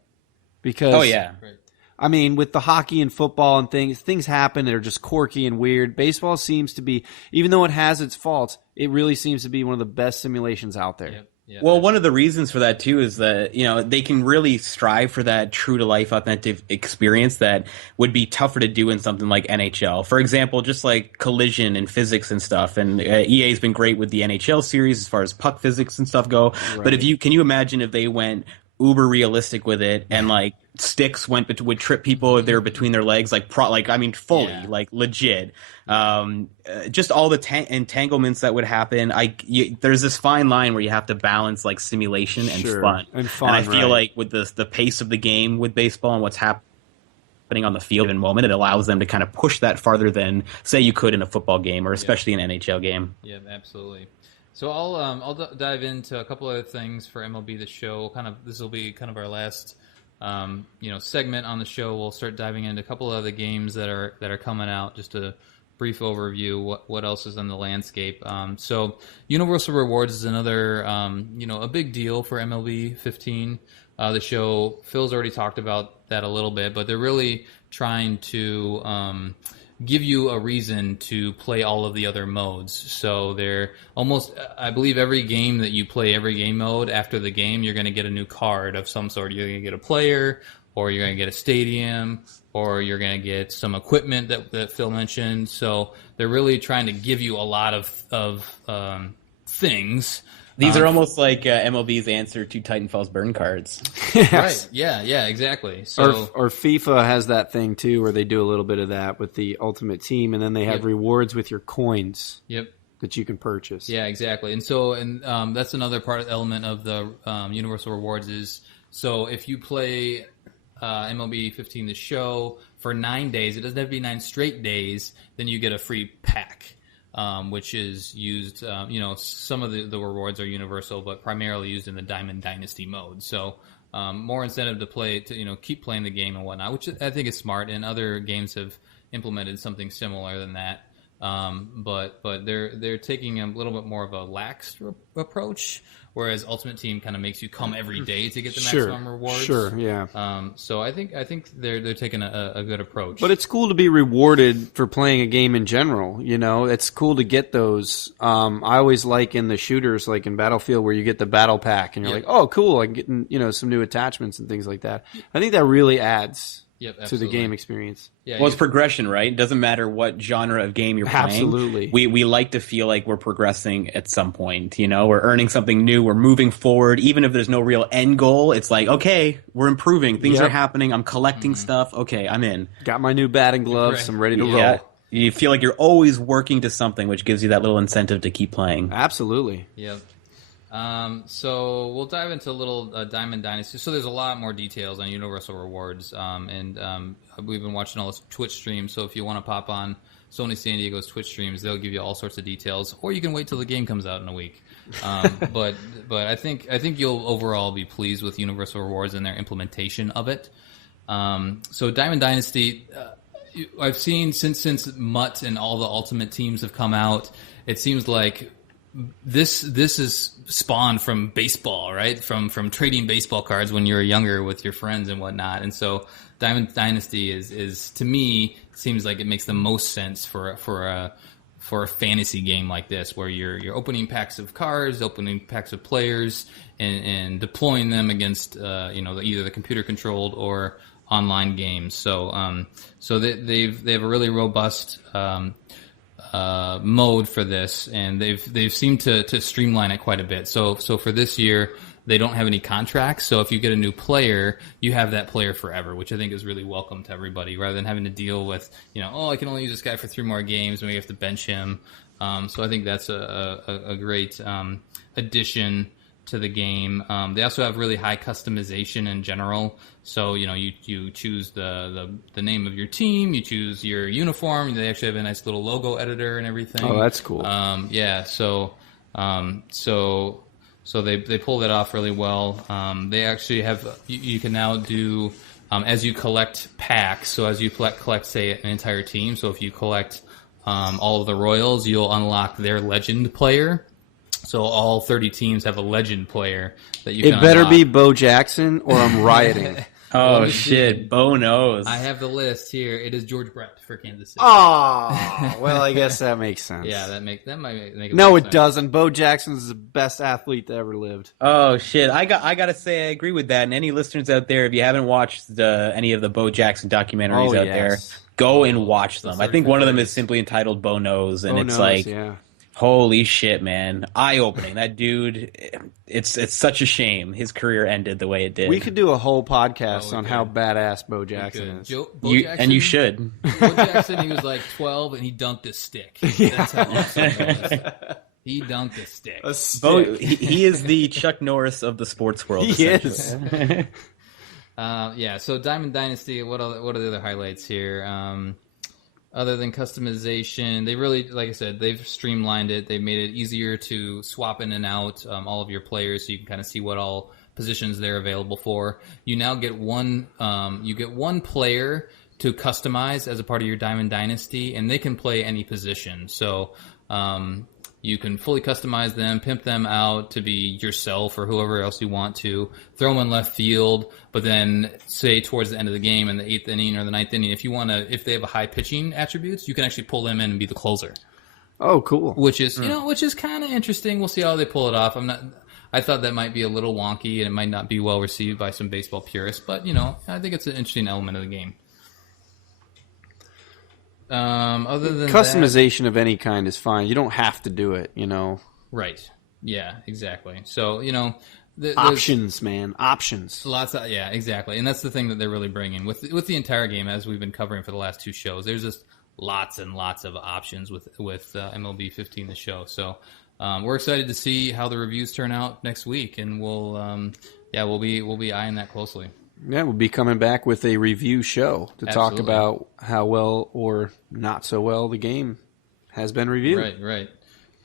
Because I mean, with the hockey and football and things happen that are just quirky and weird. Baseball seems to be, even though it has its faults, it really seems to be one of the best simulations out there. Yep. Yeah. Well, one of the reasons for that too is that they can really strive for that true to life authentic experience that would be tougher to do in something like NHL. For example, just like collision and physics and stuff. And EA's been great with the NHL series as far as puck physics and stuff go. Right. But can you imagine if they went uber realistic with it and like sticks would trip people if they were between their legs, fully, like legit. Just all the entanglements that would happen. There's this fine line where you have to balance like simulation and fun. And I feel like with the pace of the game with baseball and what's happening on the field in a moment, it allows them to kind of push that farther than say you could in a football game or especially an NHL game. Yeah, absolutely. So I'll dive into a couple other things for MLB The Show. This will be kind of our last segment on the show, we'll start diving into a couple of the games that are coming out. Just a brief overview. What else is on the landscape? So Universal Rewards is another a big deal for MLB 15. The show, Phil's already talked about that a little bit, but they're really trying to give you a reason to play all of the other modes. So they're almost, I believe every game that you play, every game mode, after the game, you're going to get a new card of some sort. You're going to get a player, or you're going to get a stadium, or you're going to get some equipment that Phil mentioned. So they're really trying to give you a lot of things. These are almost like MLB's answer to Titanfall's burn cards. Yes. Right. Yeah, exactly. So, or FIFA has that thing too, where they do a little bit of that with the Ultimate Team, and then they have rewards with your coins. Yep. That you can purchase. Yeah, exactly. And that's another element of the Universal Rewards is, so if you play MLB 15 the show for 9 days, it doesn't have to be 9 straight days, then you get a free pack. Which is used, some of the rewards are universal, but primarily used in the Diamond Dynasty mode. So more incentive to keep playing the game and whatnot, which I think is smart. And other games have implemented something similar than that. But they're taking a little bit more of a lax approach, whereas Ultimate Team kind of makes you come every day to get the maximum rewards. Sure, yeah. So I think they're taking a good approach. But it's cool to be rewarded for playing a game in general. It's cool to get those. I always like in the shooters, like in Battlefield, where you get the battle pack, and you're like, oh, cool, I'm getting some new attachments and things like that. I think that really adds. To the game experience. Yeah, well, it's progression, right? It doesn't matter what genre of game you're playing. Absolutely. We like to feel like we're progressing at some point. We're earning something new. We're moving forward. Even if there's no real end goal, it's like, okay, we're improving. Things are happening. I'm collecting stuff. Okay, I'm in. Got my new batting gloves. Right. I'm ready to roll. You feel like you're always working to something, which gives you that little incentive to keep playing. Absolutely. Yep. So we'll dive into a little Diamond Dynasty. So there's a lot more details on Universal Rewards, and we've been watching all this Twitch streams. So if you want to pop on Sony San Diego's Twitch streams, they'll give you all sorts of details, or you can wait till the game comes out in a week. But I think you'll overall be pleased with Universal Rewards and their implementation of it. So Diamond Dynasty, I've seen since Mutt and all the Ultimate Teams have come out, it seems like this is spawned from baseball, right? From trading baseball cards when you were younger with your friends and whatnot. And so Diamond Dynasty is to me, seems like it makes the most sense for a fantasy game like this, where you're opening packs of cards, opening packs of players, and deploying them against either the computer controlled or online games. So they have a really robust mode for this, and they've seemed to streamline it quite a bit. So for this year, they don't have any contracts. So if you get a new player, you have that player forever, which I think is really welcome to everybody, rather than having to deal with, I can only use this guy for 3 more games, and we have to bench him. So I think that's a great addition to the game. They also have really high customization in general. So, you choose the name of your team, you choose your uniform. They actually have a nice little logo editor and everything. Oh, that's cool. So they pull that off really well. They actually have, you can now do, as you collect packs, so as you collect, say, an entire team, so if you collect all of the Royals, you'll unlock their legend player. So all 30 teams have a legend player that you can It better unlock. be Bo Jackson, or I'm rioting. Oh, shit. Bo knows. I have the list here. It is George Brett for Kansas City. Oh, well, I guess that makes sense. Yeah, that might make a No, lot it of sense. doesn't. Bo Jackson's the best athlete that ever lived. Oh, shit. I gotta say I agree with that. And any listeners out there, if you haven't watched any of the Bo Jackson documentaries out there, go and watch them. I think one of them is simply entitled Bo Knows, and it's like... Yeah. Holy shit, man. Eye-opening. That dude, it's such a shame his career ended the way it did. We could do a whole podcast on how badass Bo Jackson is. Bo Jackson, and you should. Bo Jackson, he was like 12, and he dunked a stick. That's how awesome it was. He dunked a stick. Bo, he is the Chuck Norris of the sports world. He is. So Diamond Dynasty, what are the other highlights here? other than customization, they really, like I said, they've streamlined it. They've made it easier to swap in and out all of your players, so you can kind of see what all positions they're available for. You now get one player to customize as a part of your Diamond Dynasty, and they can play any position. So you can fully customize them, pimp them out to be yourself or whoever else you want to, throw them in left field, but then say towards the end of the game in the 8th inning or the 9th inning, if they have a high pitching attributes, you can actually pull them in and be the closer. Oh, cool. Which is kind of interesting. We'll see how they pull it off. I thought that might be a little wonky and it might not be well received by some baseball purists, but I think it's an interesting element of the game. Other than customization of any kind is fine. You don't have to do it, Right. Yeah, exactly. So, options, man. Options. Yeah, exactly. And that's the thing that they're really bringing with the entire game, as we've been covering for the last 2 shows. There's just lots and lots of options with MLB 15 the show. So, we're excited to see how the reviews turn out next week, and we'll be eyeing that closely. Yeah, we'll be coming back with a review show to talk about how well or not so well the game has been reviewed. Right.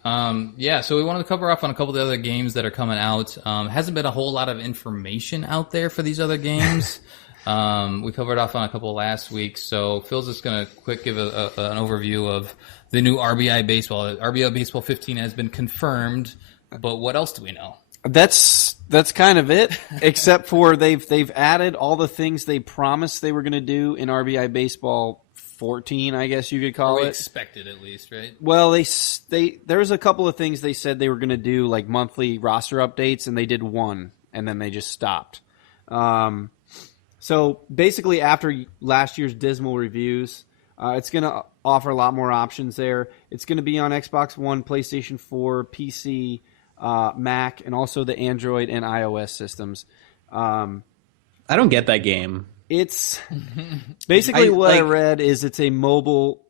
So we wanted to cover off on a couple of the other games that are coming out. Hasn't been a whole lot of information out there for these other games. We covered off on a couple last week, so Phil's just going to quick give an overview of the new RBI Baseball. RBI Baseball 15 has been confirmed, but what else do we know? That's kind of it, except for they've added all the things they promised they were going to do in RBI Baseball 14, I guess you could call it. Expected, at least, right? Well, there's a couple of things they said they were going to do, like monthly roster updates, and they did one, and then they just stopped. So basically, after last year's dismal reviews, it's going to offer a lot more options there. It's going to be on Xbox One, PlayStation 4, PC, Mac, and also the Android and iOS systems. I don't get that game. It's basically I read is it's a mobile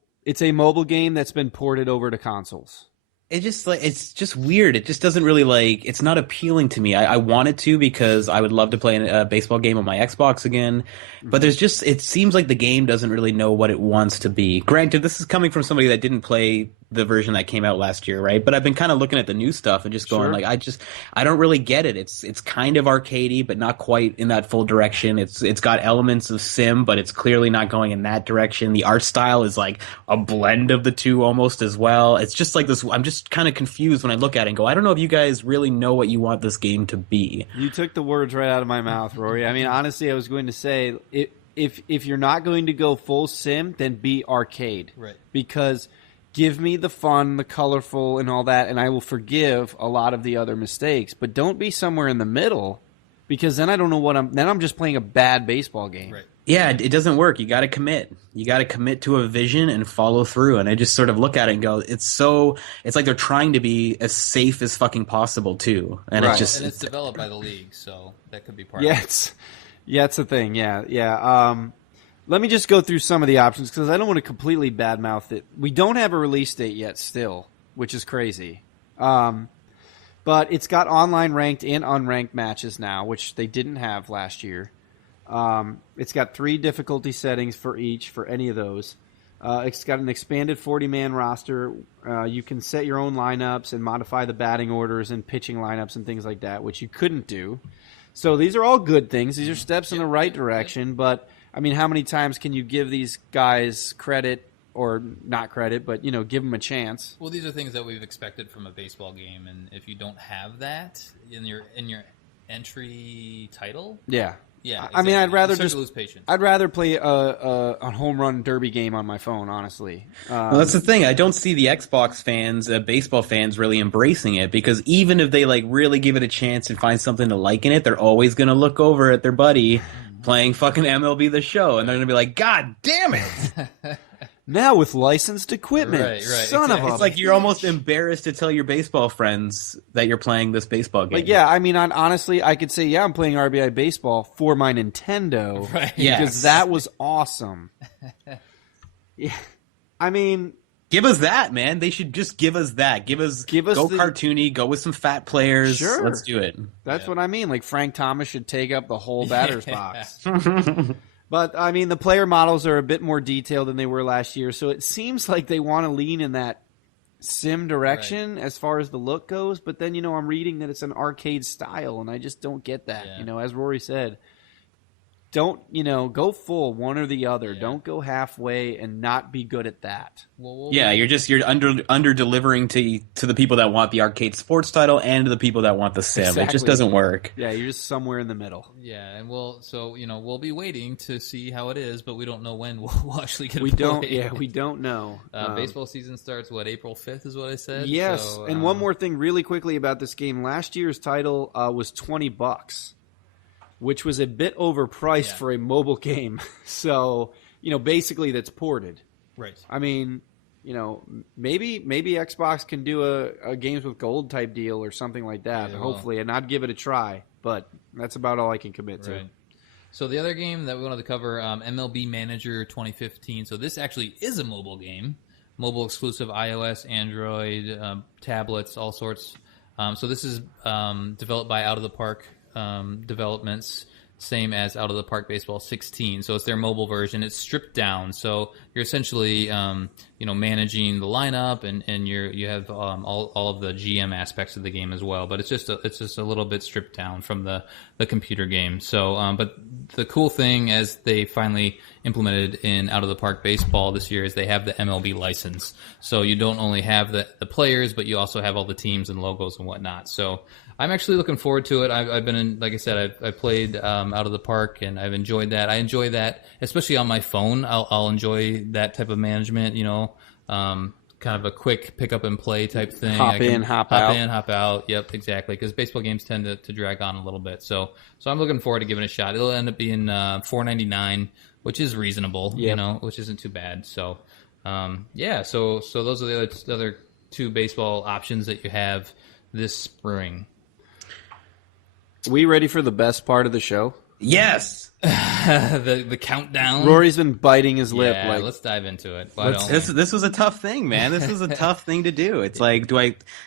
game that's been ported over to consoles. It's just weird. It just doesn't really it's not appealing to me. I wanted to because I would love to play a baseball game on my Xbox again. But it seems like the game doesn't really know what it wants to be. Granted, this is coming from somebody that didn't play the version that came out last year, right? But I've been kind of looking at the new stuff and just going I don't really get it. It's kind of arcadey, but not quite in that full direction. It's got elements of sim, but it's clearly not going in that direction. The art style is like a blend of the two almost as well. It's just like this. I'm just kind of confused when I look at it and go, I don't know if you guys really know what you want this game to be. You took the words right out of my mouth, Rory. I mean, honestly, I was going to say if you're not going to go full sim, then be arcade. Right. Because give me the fun, the colorful, and all that, and I will forgive a lot of the other mistakes. But don't be somewhere in the middle, because then I don't know then I'm just playing a bad baseball game. Right. Yeah, it doesn't work. You got to commit. You got to commit to a vision and follow through. And I just sort of look at it and go, it's like they're trying to be as safe as fucking possible too. And right. It's developed by the league, so that could be part of it. It's the thing. Yeah. Let me just go through some of the options because I don't want to completely badmouth it. We don't have a release date yet still, which is crazy. But it's got online ranked and unranked matches now, which they didn't have last year. It's got 3 difficulty settings for each for any of those. It's got an expanded 40-man roster. You can set your own lineups and modify the batting orders and pitching lineups and things like that, which you couldn't do. So these are all good things. These are steps in the right direction. But, I mean, how many times can you give these guys credit or not credit, but, give them a chance? Well, these are things that we've expected from a baseball game. And if you don't have that in your entry title... Yeah. Yeah, exactly. I mean, I'd rather lose patience. I'd rather play a home run derby game on my phone, honestly. Well, that's the thing. I don't see the Xbox fans, baseball fans, really embracing it because even if they really give it a chance and find something to like in it, they're always going to look over at their buddy playing fucking MLB The Show, and they're going to be like, "God damn it!" Now with licensed equipment, right, son of a... It's like you're almost embarrassed to tell your baseball friends that you're playing this baseball game. Like, yeah, I mean, honestly, I could say, yeah, I'm playing RBI Baseball for my Nintendo. Right. Because that was awesome. Yeah, I mean... Give us that, man. They should just give us that. Go cartoony, go with some fat players. Sure. Let's do it. That's what I mean. Like, Frank Thomas should take up the whole batter's box. But, I mean, the player models are a bit more detailed than they were last year, so it seems like they want to lean in that sim direction as far as the look goes. But then, I'm reading that it's an arcade style, and I just don't get that. Yeah. As Rory said, don't, go full one or the other. Yeah. Don't go halfway and not be good at that. You're under delivering to the people that want the arcade sports title and to the people that want the sim. Exactly. It just doesn't work. Yeah, you're just somewhere in the middle. Yeah, and we'll be waiting to see how it is, but we don't know when we'll actually get. We don't know. Baseball season starts April 5th is what I said. Yes, so, and one more thing, really quickly about this game. Last year's title was $20. Which was a bit overpriced for a mobile game. So, basically that's ported. Right. I mean, maybe Xbox can do a games with gold type deal or something like that, hopefully, and I'd give it a try. But that's about all I can commit to. Right. So the other game that we wanted to cover, MLB Manager 2015. So this actually is a mobile game. Mobile exclusive, iOS, Android, tablets, all sorts. So this is developed by Out of the Park developments, same as Out of the Park Baseball 16. So it's their mobile version. It's stripped down. So you're essentially, managing the lineup, and you have all of the GM aspects of the game as well. But it's just a little bit stripped down from the computer game. So, but the cool thing, as they finally implemented in Out of the Park Baseball this year, is they have the MLB license. So you don't only have the players, but you also have all the teams and logos and whatnot. So I'm actually looking forward to it. I've been in, like I said, I played Out of the Park, and I've enjoyed that. I enjoy that, especially on my phone. I'll enjoy that type of management, kind of a quick pick up and play type thing. Hop in, hop out. Yep, exactly. Because baseball games tend to drag on a little bit. So I'm looking forward to giving it a shot. It'll end up being $4.99, which is reasonable, which isn't too bad. So, So those are the other two baseball options that you have this spring. We ready for the best part of the show? Yes. the countdown. Rory's been biting his lip. Yeah, let's dive into it. This was a tough thing, man. This was a tough thing to do. It's like,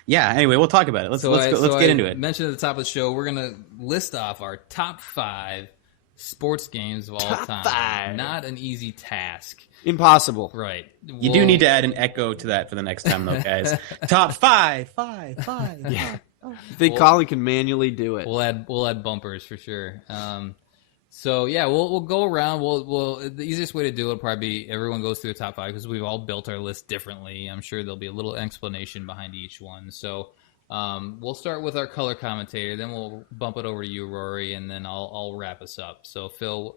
anyway, we'll talk about it. Let's get into it. Mentioned at the top of the show, we're going to list off our top 5 sports games of all time. 5. Not an easy task. Impossible. Right. You do need to add an echo to that for the next time, though, guys. Top 5. Yeah. I think Colin can manually do it. We'll add bumpers for sure. We'll go around. The easiest way to do it will probably be everyone goes through the top 5 because we've all built our list differently. I'm sure there'll be a little explanation behind each one. So we'll start with our color commentator, then we'll bump it over to you, Rory, and then I'll wrap us up. So Phil,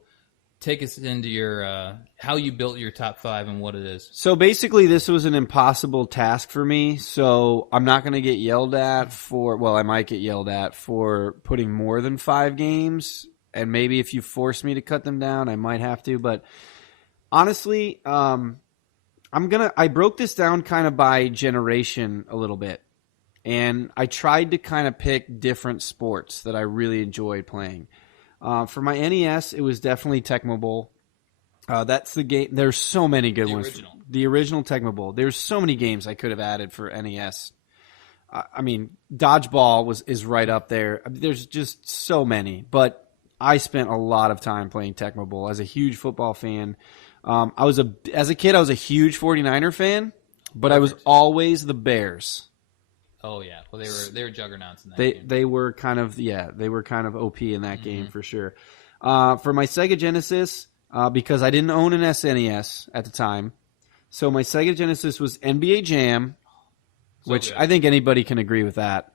take us into your how you built your top 5 and what it is. So basically, this was an impossible task for me. So I'm not going to get yelled at I might get yelled at for putting more than 5 games. And maybe if you force me to cut them down, I might have to. But honestly, I broke this down kind of by generation a little bit. And I tried to kind of pick different sports that I really enjoyed playing. For my NES, it was definitely Tecmo Bowl. That's the game. There's so many good ones. The original Tecmo Bowl. There's so many games I could have added for NES. Dodgeball is right up there. There's just so many. But I spent a lot of time playing Tecmo Bowl as a huge football fan. As a kid, I was a huge 49er fan, but I was always the Bears. Oh yeah, well they were juggernauts in that game. They were kind of OP in that game for sure. For my Sega Genesis, because I didn't own an SNES at the time, so my Sega Genesis was NBA Jam, which good. I think anybody can agree with that.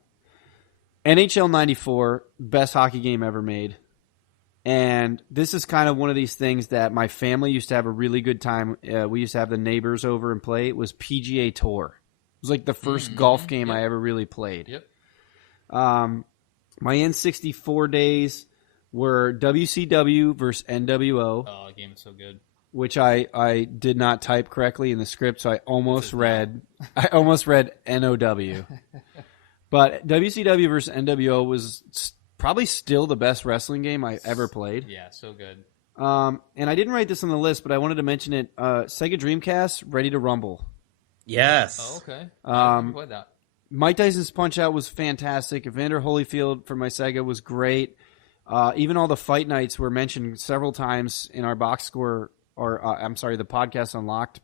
NHL 94, best hockey game ever made. And this is kind of one of these things that my family used to have a really good time. We used to have the neighbors over and play. It was PGA Tour. It was like the first golf game I ever really played. Yep. My N64 days were WCW versus NWO. Oh, the game is so good. Which I did not type correctly in the script, so I almost read NOW. But WCW versus NWO was probably still the best wrestling game I ever played. Yeah, so good. And I didn't write this on the list, but I wanted to mention it. Sega Dreamcast, Ready to Rumble. Yes. Oh, okay. I played that. Mike Tyson's Punch-Out was fantastic. Evander Holyfield for my Sega was great. Even all the fight nights were mentioned several times in our box score, or the Podcast Unlocked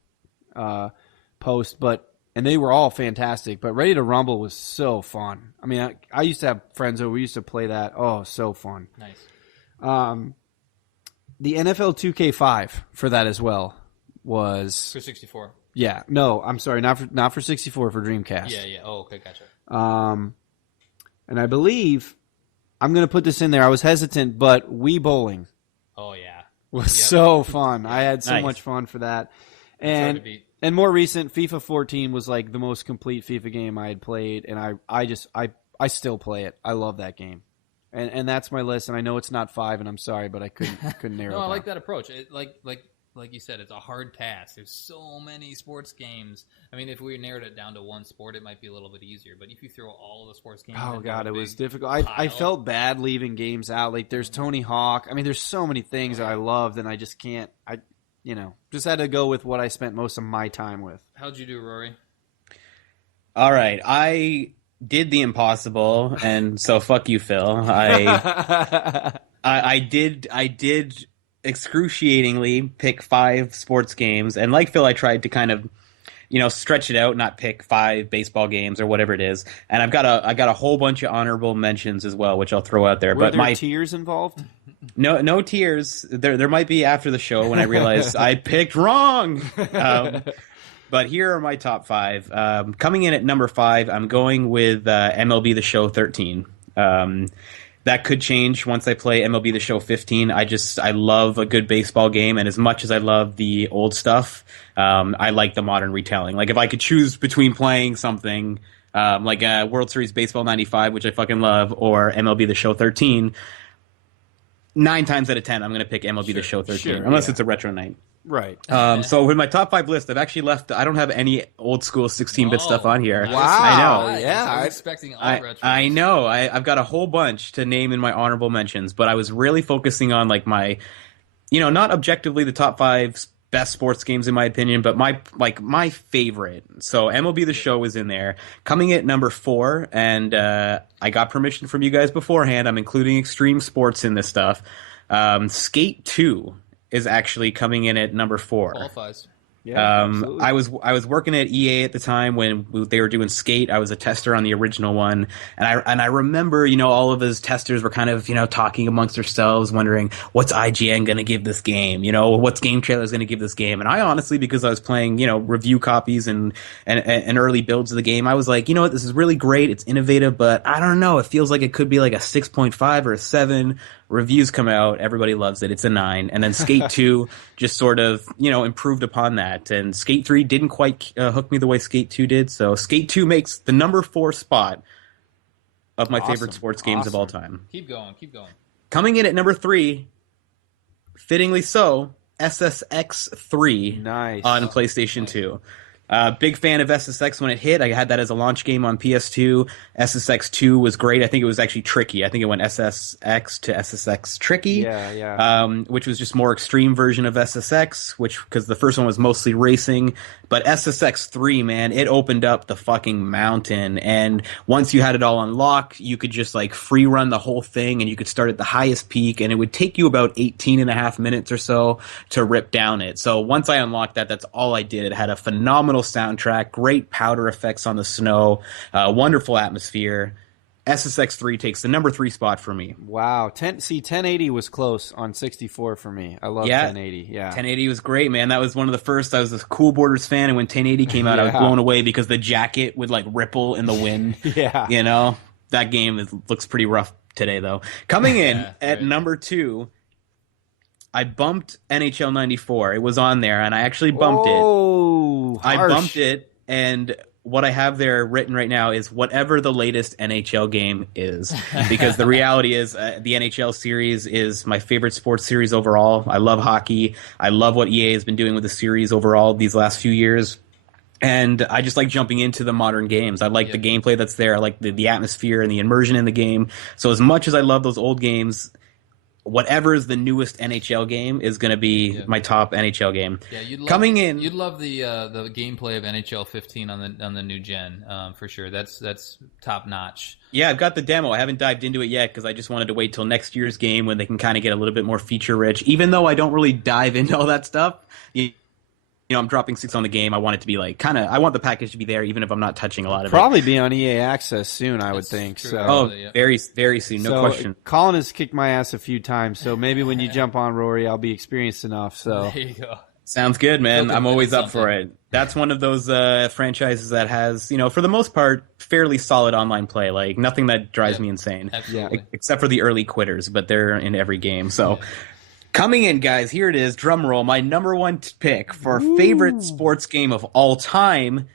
post, and they were all fantastic. But Ready to Rumble was so fun. I mean, I used to have friends over. We used to play that. Oh, so fun. Nice. The NFL 2K5 for that as well was for 64. Yeah, no, I'm sorry, not for 64, for Dreamcast. Yeah. Oh, okay, gotcha. And I believe I'm going to put this in there. I was hesitant, but Wii Bowling. Oh yeah, was so fun. I had so much fun for that. And more recent, FIFA 14 was like the most complete FIFA game I had played, and I still play it. I love that game. And that's my list, and I know it's not 5, and I'm sorry, but I couldn't narrow it down. I like that approach. Like you said, it's a hard task. There's so many sports games. I mean, if we narrowed it down to one sport, it might be a little bit easier. But if you throw all of the sports games, oh god, it was difficult. I felt bad leaving games out. Like there's Tony Hawk. I mean, there's so many things that I loved, and I just can't. Just had to go with what I spent most of my time with. How'd you do, Rory? All right, I did the impossible, and so fuck you, Phil. I did excruciatingly pick 5 sports games, and like Phil, I tried to kind of stretch it out, not pick 5 baseball games or whatever it is. And I got a whole bunch of honorable mentions as well, which I'll throw out there. Were there tiers involved? No tiers. There might be after the show when I realize I picked wrong. But here are my top 5. Coming in at number 5, I'm going with MLB The Show 13. That could change once I play MLB The Show 15. I love a good baseball game, and as much as I love the old stuff, I like the modern retelling. Like if I could choose between playing something like World Series Baseball 95, which I fucking love, or MLB The Show 13, 9 times out of 10, I'm going to pick MLB The Show 13, unless it's a retro night. Right. So with my top 5 list, I've actually left. I don't have any old school 16-bit stuff on here. Wow. I know. Yeah. I was expecting all retro. I know. I've got a whole bunch to name in my honorable mentions, but I was really focusing on like my, not objectively the top 5 best sports games in my opinion, but my favorite. So MLB The Show is in there. Coming at number 4, and I got permission from you guys beforehand. I'm including extreme sports in this stuff. Skate 2 is actually coming in at number 4. Qualifies. Yeah, I was working at EA at the time when they were doing Skate. I was a tester on the original one, and I remember all of those testers were kind of talking amongst themselves, wondering what's IGN going to give this game, what's Game Trailer's going to give this game. And I honestly, because I was playing review copies and early builds of the game, I was like, what, this is really great, it's innovative, but I don't know, it feels like it could be like a 6.5 or a 7. Reviews come out, everybody loves it, it's a 9. And then Skate 2 just sort of improved upon that, and Skate 3 didn't quite hook me the way Skate 2 did. So Skate 2 makes the number 4 spot of my favorite sports games of all time. Keep going. Coming in at number 3, fittingly so, SSX 3 on PlayStation 2. Big fan of SSX when it hit. I had that as a launch game on PS2. SSX 2 was great. I think it was actually tricky. I think it went SSX to SSX tricky. Yeah. Which was just more extreme version of SSX, because the first one was mostly racing. But SSX 3, man, it opened up the fucking mountain. And once you had it all unlocked, you could just like free run the whole thing, and you could start at the highest peak, and it would take you about 18 and a half minutes or so to rip down it. So once I unlocked that, that's all I did. It had a phenomenal soundtrack, great powder effects on the snow, wonderful atmosphere. SSX 3 takes the number 3 spot for me. Wow. 1080 was close on 64 for me. I love 1080. Yeah. 1080 was great, man. That was one of the first. I was a Cool Borders fan, and when 1080 came out, I was blown away because the jacket would like ripple in the wind. Yeah. That game looks pretty rough today, though. Coming in at number 2, I bumped NHL 94. It was on there, and I actually bumped it. I bumped it, and what I have there written right now is whatever the latest NHL game is, because the reality is the NHL series is my favorite sports series overall. I love hockey. I love what EA has been doing with the series overall these last few years. And I just like jumping into the modern games. I like the gameplay that's there. I like the atmosphere and the immersion in the game. So as much as I love those old games, whatever is the newest NHL game is going to be my top NHL game. Yeah, you'd love the gameplay of NHL 15 on the new gen for sure. That's top notch. Yeah, I've got the demo. I haven't dived into it yet because I just wanted to wait till next year's game when they can kind of get a little bit more feature rich. Even though I don't really dive into all that stuff, I'm dropping 6 on the game. I want it to be like I want the package to be there, even if I'm not touching a lot of Probably it. be on EA Access soon, I would think. True. So, very, very soon, no question. Colin has kicked my ass a few times, so maybe when you jump on, Rory, I'll be experienced enough. So There you go. Sounds good, man. I'm always up for it. That's one of those franchises that has, for the most part, fairly solid online play. Like nothing that drives me insane, except for the early quitters, but they're in every game. So. Coming in, guys, here it is. Drum roll. My number one pick for favorite sports game of all time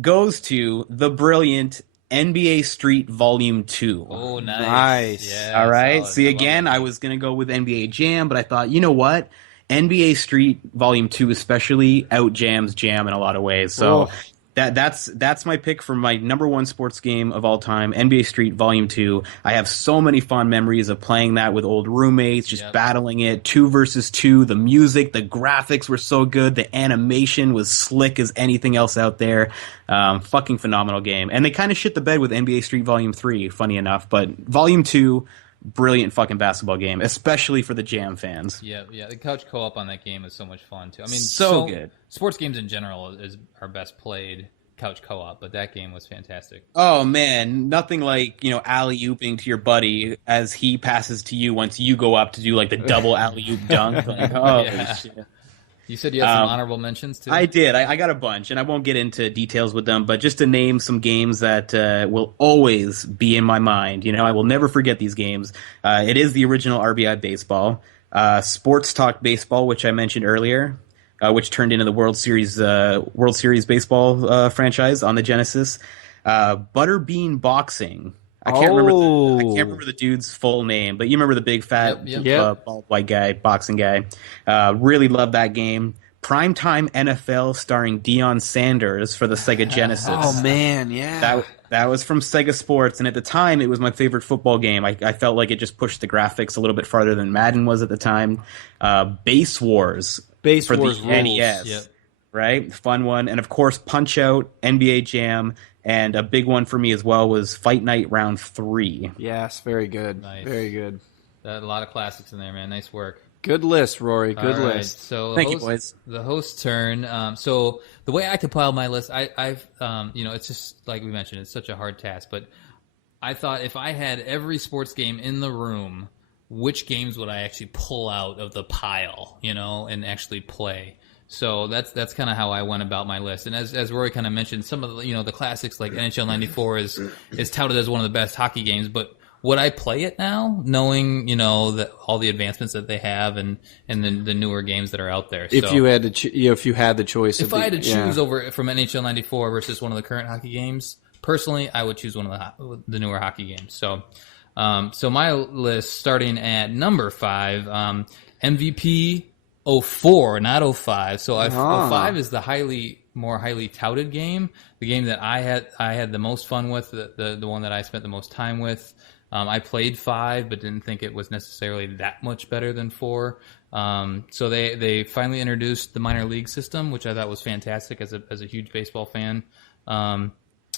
goes to the brilliant NBA Street Volume 2. Oh, nice. Yeah, all right. solid. See, again, I was going to go with NBA Jam, but I thought, you know what? NBA Street Volume 2 especially outjams Jam in a lot of ways. So that's my pick for my number one sports game of all time, NBA Street Volume 2. I have so many fond memories of playing that with old roommates, just battling it, 2 versus 2. The music, the graphics were so good. The animation was slick as anything else out there. Fucking phenomenal game. And they kind of shit the bed with NBA Street Volume 3, funny enough. But Volume 2, brilliant fucking basketball game, especially for the Jam fans. Yeah. The couch co-op on that game is so much fun, too. I mean, so good. Sports games in general are best played couch co-op, but that game was fantastic. Oh, man. Nothing like, alley-ooping to your buddy as he passes to you once you go up to do, like, the double alley-oop dunk. Like, shit. You said you had some honorable mentions, too? I did. I got a bunch, and I won't get into details with them, but just to name some games that will always be in my mind. I will never forget these games. It is the original RBI Baseball. Sports Talk Baseball, which I mentioned earlier, which turned into the World Series Baseball franchise on the Genesis. Butterbean Boxing. I can't remember the dude's full name, but you remember the big fat bald white guy, boxing guy. Really love that game. Primetime NFL starring Deion Sanders for the Sega Genesis. Oh man, yeah. That was from Sega Sports, and at the time it was my favorite football game. I felt like it just pushed the graphics a little bit farther than Madden was at the time. Base Wars for the NES. Right? Fun one. And of course Punch-Out, NBA Jam. And a big one for me as well was Fight Night Round 3. Yes, very good. Nice. Very good. A lot of classics in there, man. Nice work. Good list, Rory. Good All list. Right. So thank you, boys. The host's turn. So the way I compiled my list, I've it's just like we mentioned, it's such a hard task. But I thought if I had every sports game in the room, which games would I actually pull out of the pile, and actually play? So that's kind of how I went about my list. And as Rory kind of mentioned, some of the the classics like NHL '94 is touted as one of the best hockey games. But would I play it now, knowing that all the advancements that they have and the newer games that are out there? If you had to, if you had the choice, if I had to choose over from NHL '94 versus one of the current hockey games, personally, I would choose one of the newer hockey games. So my list starting at number 5, MVP. 04, not 05. So 05 is the more highly touted game. The game that I had the most fun with, the one that I spent the most time with. I played 5, but didn't think it was necessarily that much better than 4. So they finally introduced the minor league system, which I thought was fantastic as a huge baseball fan. And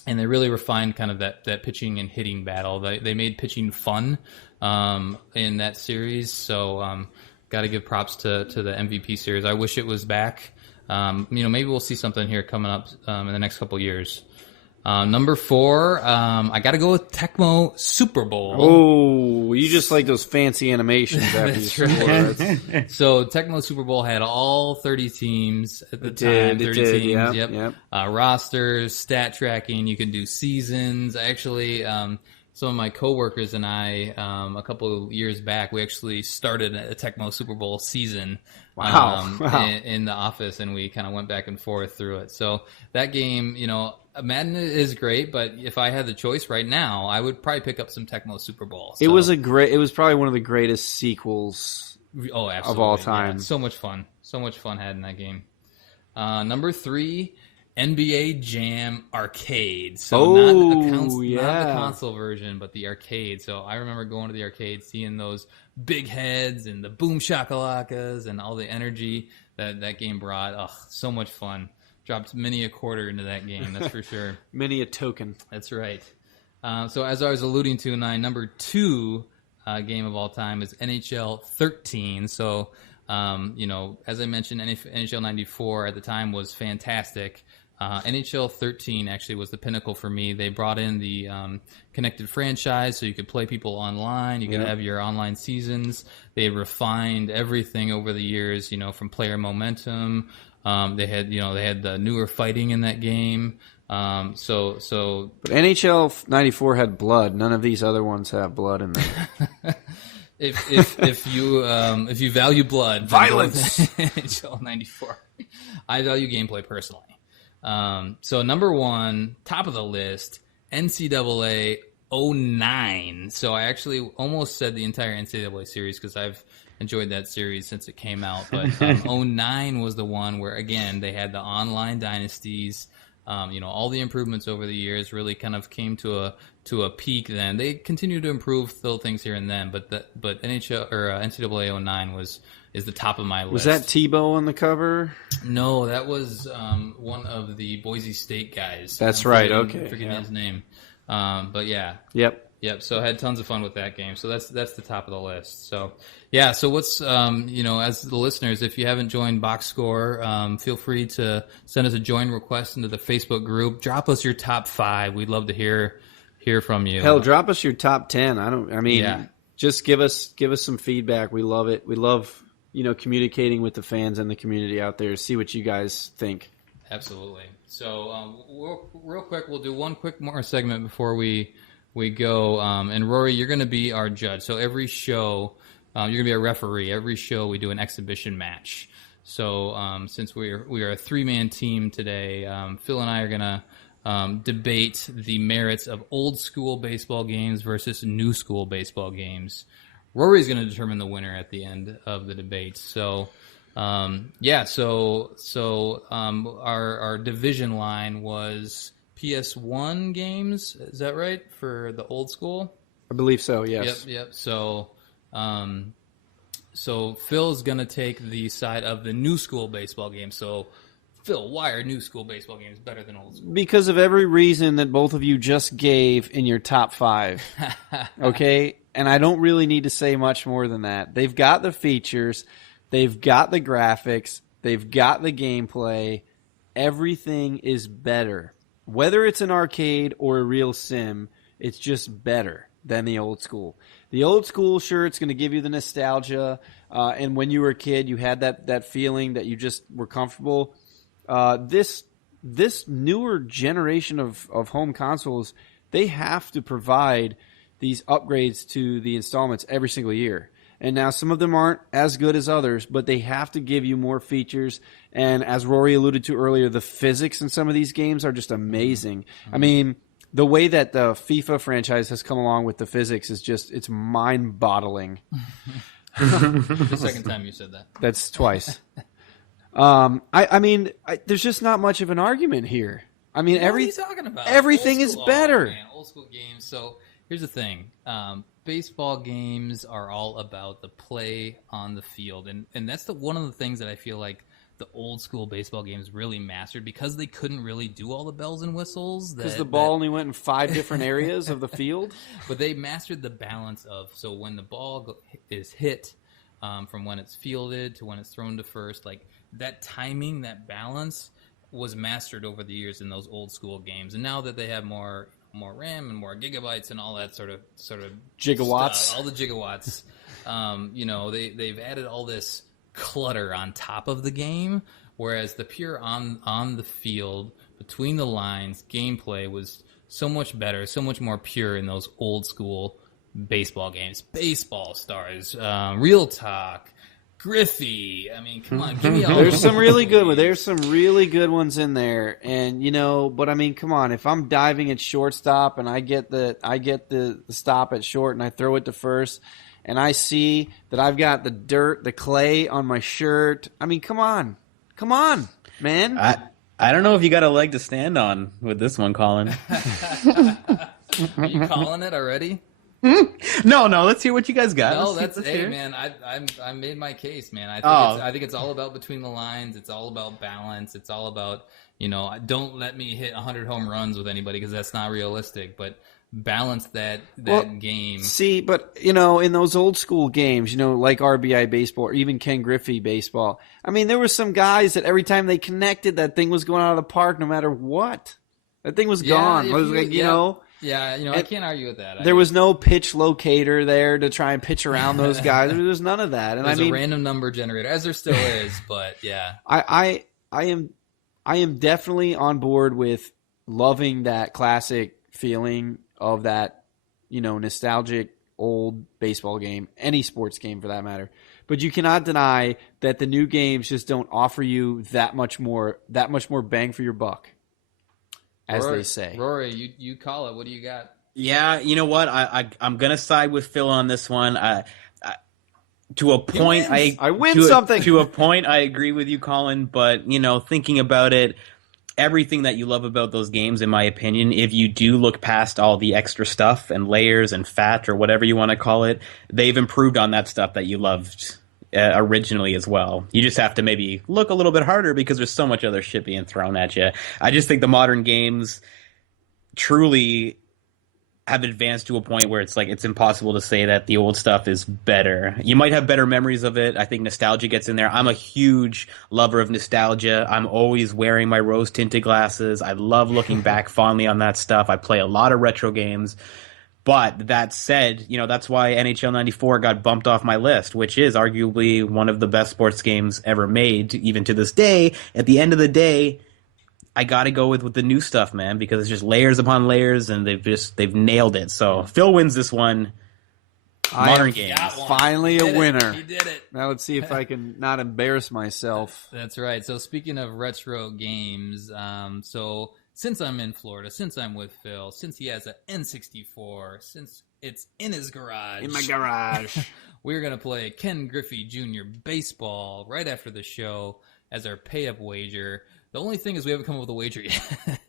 they really refined kind of that pitching and hitting battle. They made pitching fun in that series. So got to give props to the MVP series. I wish it was back. Maybe we'll see something here coming up in the next couple years. Number 4, I got to go with Tecmo Super Bowl. Oh, you just like those fancy animations after you score. Right. So Tecmo Super Bowl had all 30 teams at the time. 30 teams, yep. Rosters, stat tracking. You can do seasons. Actually, some of my coworkers and I, a couple of years back, we actually started a Tecmo Super Bowl season. Wow. In the office, and we kind of went back and forth through it. So that game, Madden is great, but if I had the choice right now, I would probably pick up some Tecmo Super Bowl. So. It was probably one of the greatest sequels of all time. Yeah, so much fun had in that game. Number 3, NBA Jam Arcade. So not the console version, but the arcade. So I remember going to the arcade, seeing those big heads and the boom shakalakas and all the energy that game brought. Oh, so much fun. Dropped many a quarter into that game, that's for sure. Many a token. That's right. So as I was alluding to, number 2 game of all time is NHL 13. So, as I mentioned, NHL 94 at the time was fantastic. NHL 13 actually was the pinnacle for me. They brought in the connected franchise, so you could play people online. You could have your online seasons. They refined everything over the years, from player momentum. They had the newer fighting in that game. But NHL 94 had blood. None of these other ones have blood in them. if you value blood, violence. NHL 94. I value gameplay personally. So number 1, top of the list, NCAA 09. So I actually almost said the entire NCAA series because I've enjoyed that series since it came out. But 09 was the one where, again, they had the online dynasties. All the improvements over the years really kind of came to a peak. Then they continue to improve little things here and then, but NHL or NCAA 09 is the top of my list. Was that Tebow on the cover? No, that was one of the Boise State guys. That's right. Okay, forgetting his name. But yeah. Yep. So I had tons of fun with that game. So that's the top of the list. So yeah. So what's as the listeners, if you haven't joined Box Score, feel free to send us a join request into the Facebook group. Drop us your top 5. We'd love to hear from you. Hell, drop us your top 10. Just give us some feedback. We love it. We love communicating with the fans and the community out there. See what you guys think. Absolutely. So real quick, we'll do one quick more segment before we go. And Rory, you're going to be our judge. So every show, you're going to be a referee. Every show we do an exhibition match. So since we are a 3-man team today, Phil and I are going to debate the merits of old school baseball games versus new school baseball games. Rory's going to determine the winner at the end of the debate. So, our division line was PS1 games. Is that right for the old school? I believe so. Yes. Yep. So Phil's going to take the side of the new school baseball game. So, Phil, why are new school baseball games better than old school? Because of every reason that both of you just gave in your top 5. Okay? And I don't really need to say much more than that. They've got the features. They've got the graphics. They've got the gameplay. Everything is better. Whether it's an arcade or a real sim, it's just better than the old school. The old school, sure, it's going to give you the nostalgia. And when you were a kid, you had that feeling that you just were comfortable. This newer generation of home consoles, they have to provide these upgrades to the installments every single year. And now some of them aren't as good as others, but they have to give you more features. And as Rory alluded to earlier, the physics in some of these games are just amazing. Mm-hmm. I mean, the way that the FIFA franchise has come along with the physics is just, it's mind-boggling. The second time you said that. That's twice. There's just not much of an argument here. I mean, what are you talking about? Everything is better. Man, old school games. So here's the thing. Baseball games are all about the play on the field. And that's one of the things that I feel like the old school baseball games really mastered because they couldn't really do all the bells and whistles. Because the ball only went in 5 different areas of the field. But they mastered the balance of, so when the ball is hit, from when it's fielded to when it's thrown to first, like that timing, that balance was mastered over the years in those old school games. And now that they have more RAM and more gigabytes and all that sort of gigawatts, stuff, all the gigawatts, they've added all this clutter on top of the game, whereas the pure on the field between the lines gameplay was so much better, so much more pure in those old school baseball games. Baseball Stars, Real Talk, Griffey. I mean, come on, give me all. There's some really good ones. There's some really good ones in there, and but I mean, come on. If I'm diving at shortstop and I get the stop at short and I throw it to first, and I see that I've got the dirt, the clay on my shirt. I mean, come on, man. I don't know if you got a leg to stand on with this one, Colin. Are you calling it already? No. Let's hear what you guys got. No, man. I made my case, man. I think it's all about between the lines. It's all about balance. It's all about don't let me hit 100 home runs with anybody because that's not realistic. But balance that game. See, but in those old school games, like RBI Baseball or even Ken Griffey Baseball. I mean, there were some guys that every time they connected, that thing was going out of the park, no matter what. That thing was gone. It was like Yeah, I can't argue with that. There was no pitch locator there to try and pitch around those guys. There was none of that. And There's a random number generator, as there still is, but yeah. I am definitely on board with loving that classic feeling of that, nostalgic old baseball game, any sports game for that matter. But you cannot deny that the new games just don't offer you that much more bang for your buck. As Rory, they say. Rory, you call it. What do you got? Yeah, you know what? I'm gonna side with Phil on this one. To a point, I win something. To a point, I agree with you, Colin. But thinking about it, everything that you love about those games, in my opinion, if you do look past all the extra stuff and layers and fat or whatever you want to call it, they've improved on that stuff that you loved originally as well. You just have to maybe look a little bit harder because there's so much other shit being thrown at you. I just think the modern games truly have advanced to a point where it's like it's impossible to say that the old stuff is better. You might have better memories of it. I think nostalgia gets in there. I'm a huge lover of nostalgia. I'm always wearing my rose-tinted glasses. I love looking back fondly on that stuff. I play a lot of retro games. But that said, that's why NHL 94 got bumped off my list, which is arguably one of the best sports games ever made, even to this day. At the end of the day, I got to go with the new stuff, man, because it's just layers upon layers, and they've nailed it. So Phil wins this one. Modern games. Finally a winner. He did it. Now let's see if I can not embarrass myself. That's right. So speaking of retro games, since I'm in Florida, since I'm with Phil, since he has an N64, since it's in his garage. In my garage. We're going to play Ken Griffey Jr. Baseball right after the show as our pay-up wager. The only thing is we haven't come up with a wager yet.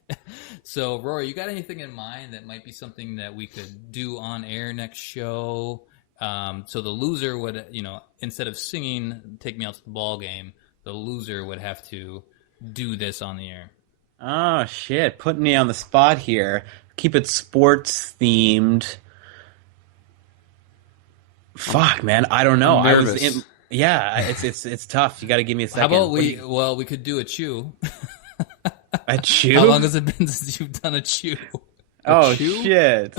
So, Rory, you got anything in mind that might be something that we could do on air next show? So the loser would, instead of singing Take Me Out to the Ball Game, the loser would have to do this on the air. Oh, shit. Putting me on the spot here. Keep it sports themed. Fuck, man. I don't know. It's tough. You got to give me a second. How about we could do a chew. A chew? How long has it been since you've done a chew? Chew? Shit.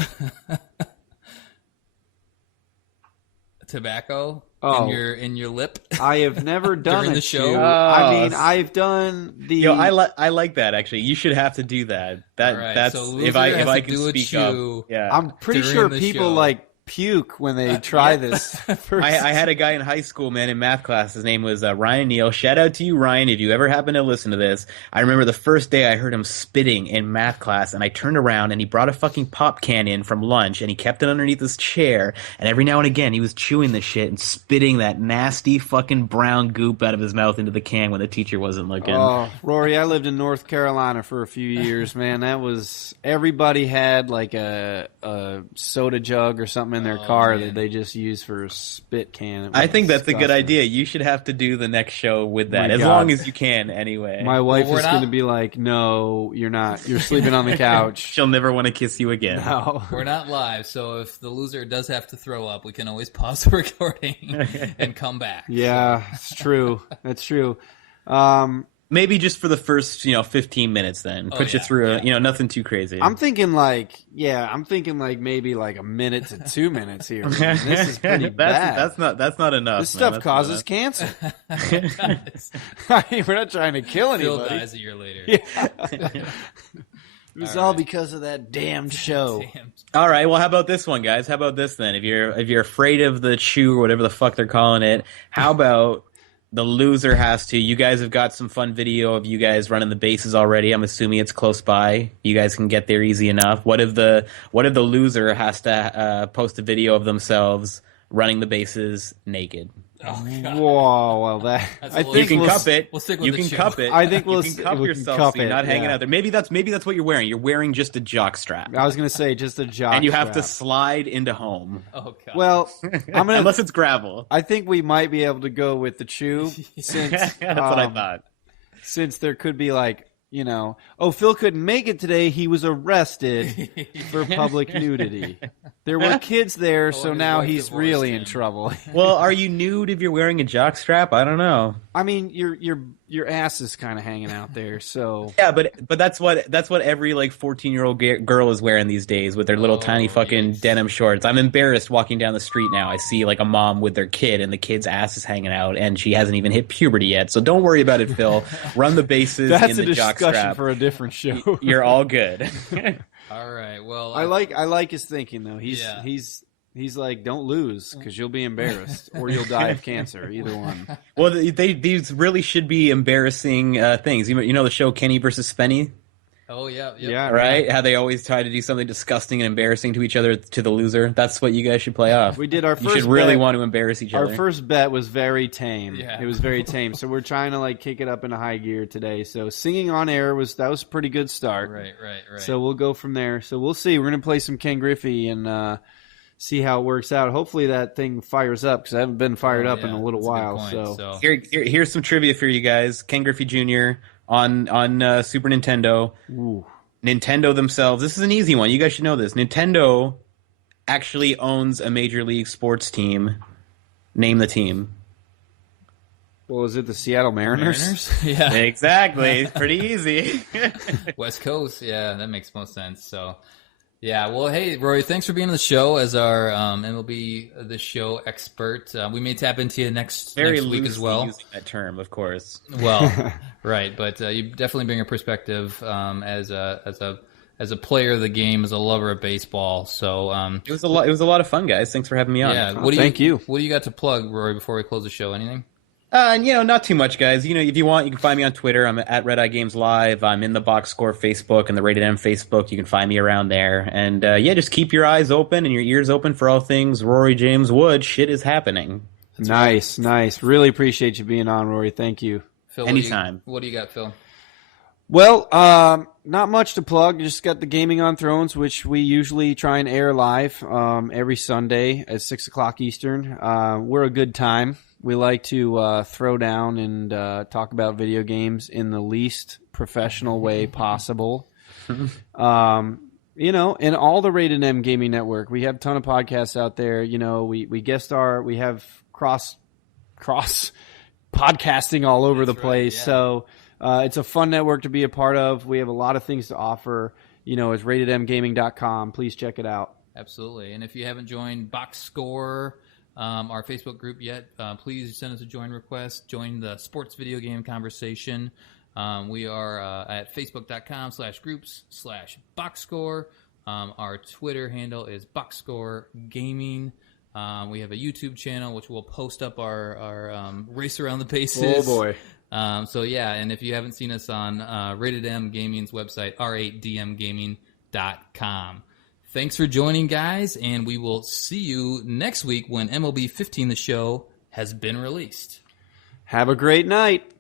Tobacco in your lip. I have never done during a the show. I've done the. Yo, I like that actually. You should have to do that. That's so if I can speak up. Yeah, I'm pretty sure people puke when they try this. I had a guy in high school, man, in math class. His name was Ryan Neal. Shout out to you, Ryan, if you ever happen to listen to this. I remember the first day I heard him spitting in math class, and I turned around, and he brought a fucking pop can in from lunch, and he kept it underneath his chair, and every now and again he was chewing the shit and spitting that nasty fucking brown goop out of his mouth into the can when the teacher wasn't looking. Oh, Rory, I lived in North Carolina for a few years, man. That was everybody had like a soda jug or something in their car that they just use for a spit can. I think that's a good idea. You should have to do the next show with that, as long as you can, anyway. My wife is going to be like, "No, you're not. You're sleeping on the couch." She'll never want to kiss you again. No. We're not live, so if the loser does have to throw up, we can always pause the recording and come back. Yeah, it's true. That's true. Maybe just for the first, 15 minutes then. Put you through, nothing too crazy. I'm thinking maybe like a minute to 2 minutes here. Man. This is pretty bad. That's not enough. This stuff causes cancer. I mean, we're not trying to kill anybody. Phil dies a year later. Yeah. It was all because of that damned show. All right, well, how about this one, guys? How about this then? If you're afraid of the chew or whatever the fuck they're calling it, how about the loser has to? You guys have got some fun video of you guys running the bases already. I'm assuming it's close by. You guys can get there easy enough. What if the loser has to post a video of themselves running the bases naked? Oh, God. Whoa, well I You think can we'll, cup it. we'll stick with you the can shoe. cup it. I think we'll you can cup we yourself can cup so you're not it, hanging yeah. out there. Maybe that's what you're wearing. You're wearing just a jock strap, I was gonna say just a jock, and you have to strap. slide into home. Oh, God. Well, I'm gonna. Unless it's gravel. I think we might be able to go with the chew since That's what I thought. Since there could be Phil couldn't make it today. He was arrested for public nudity. There were kids there, so his now wife he's divorced really him. in trouble. Well, are you nude if you're wearing a jock strap? I don't know. I mean, your ass is kind of hanging out there, so Yeah, but that's what every 14-year-old girl is wearing these days with their little tiny fucking yikes. denim shorts. I'm embarrassed walking down the street now. I see a mom with their kid and the kid's ass is hanging out and she hasn't even hit puberty yet. So don't worry about it, Phil. Run the bases that's in a the jock discussion strap. for a different show. You're all good. All right. Well, I like his thinking though. Yeah. He's like, don't lose because you'll be embarrassed or you'll die of cancer. Either one. Well, these really should be embarrassing things. You know the show Kenny versus Spenny? Oh, yeah. Yep. Yeah. Right? How they always try to do something disgusting and embarrassing to each other, to the loser. That's what you guys should play off. We did our You first should really bet. want to embarrass each Our other. first bet was very tame. Yeah. It was very tame. So we're trying to kick it up into high gear today. So singing on air was a pretty good start. Right. So we'll go from there. So we'll see. We're gonna play some Ken Griffey and see how it works out. Hopefully that thing fires up because I haven't been fired up in a little That's while. good point. So Here's some trivia for you guys. Ken Griffey Jr. on Super Nintendo. Ooh. Nintendo themselves. This is an easy one. You guys should know this. Nintendo actually owns a major league sports team. Name the team. Well, is it the Seattle Mariners? Yeah. Exactly. Pretty easy. West Coast. Yeah, that makes most sense. So, yeah. Well, hey, Rory, thanks for being on the show as our MLB The Show expert. We may tap into you next week as well. Using that term, of course. Well, right, but you definitely bring a perspective as a player of the game, as a lover of baseball. So It was a lot of fun, guys. Thanks for having me on. yeah. Thank you. What do you got to plug, Rory, before we close the show? Anything? Not too much, guys. If you want, you can find me on Twitter. I'm at RedEyeGamesLive. I'm in the Box Score Facebook and the Rated M Facebook. You can find me around there. And just keep your eyes open and your ears open for all things Rory James Wood. Shit is happening. Nice. Really appreciate you being on, Rory. Thank you. Phil, Anytime. What do you got, Phil? Well, not much to plug. Just got the Gaming on Thrones, which we usually try and air live every Sunday at 6 o'clock Eastern. We're a good time. We like to throw down and talk about video games in the least professional way possible. In all the Rated M Gaming Network, we have a ton of podcasts out there. We guest star. We have cross podcasting all over the place. yeah. So it's a fun network to be a part of. We have a lot of things to offer. It's ratedmgaming.com. Please check it out. Absolutely. And if you haven't joined Box Score, our Facebook group yet, please send us a join request. Join the sports video game conversation. We are at facebook.com/groups/boxscore. Our Twitter handle is boxscoregaming. We have a YouTube channel which we'll post up our race around the bases. Oh boy. And if you haven't seen us on Rated M Gaming's website, r8dmgaming.com. Thanks for joining, guys, and we will see you next week when MLB 15 The Show has been released. Have a great night.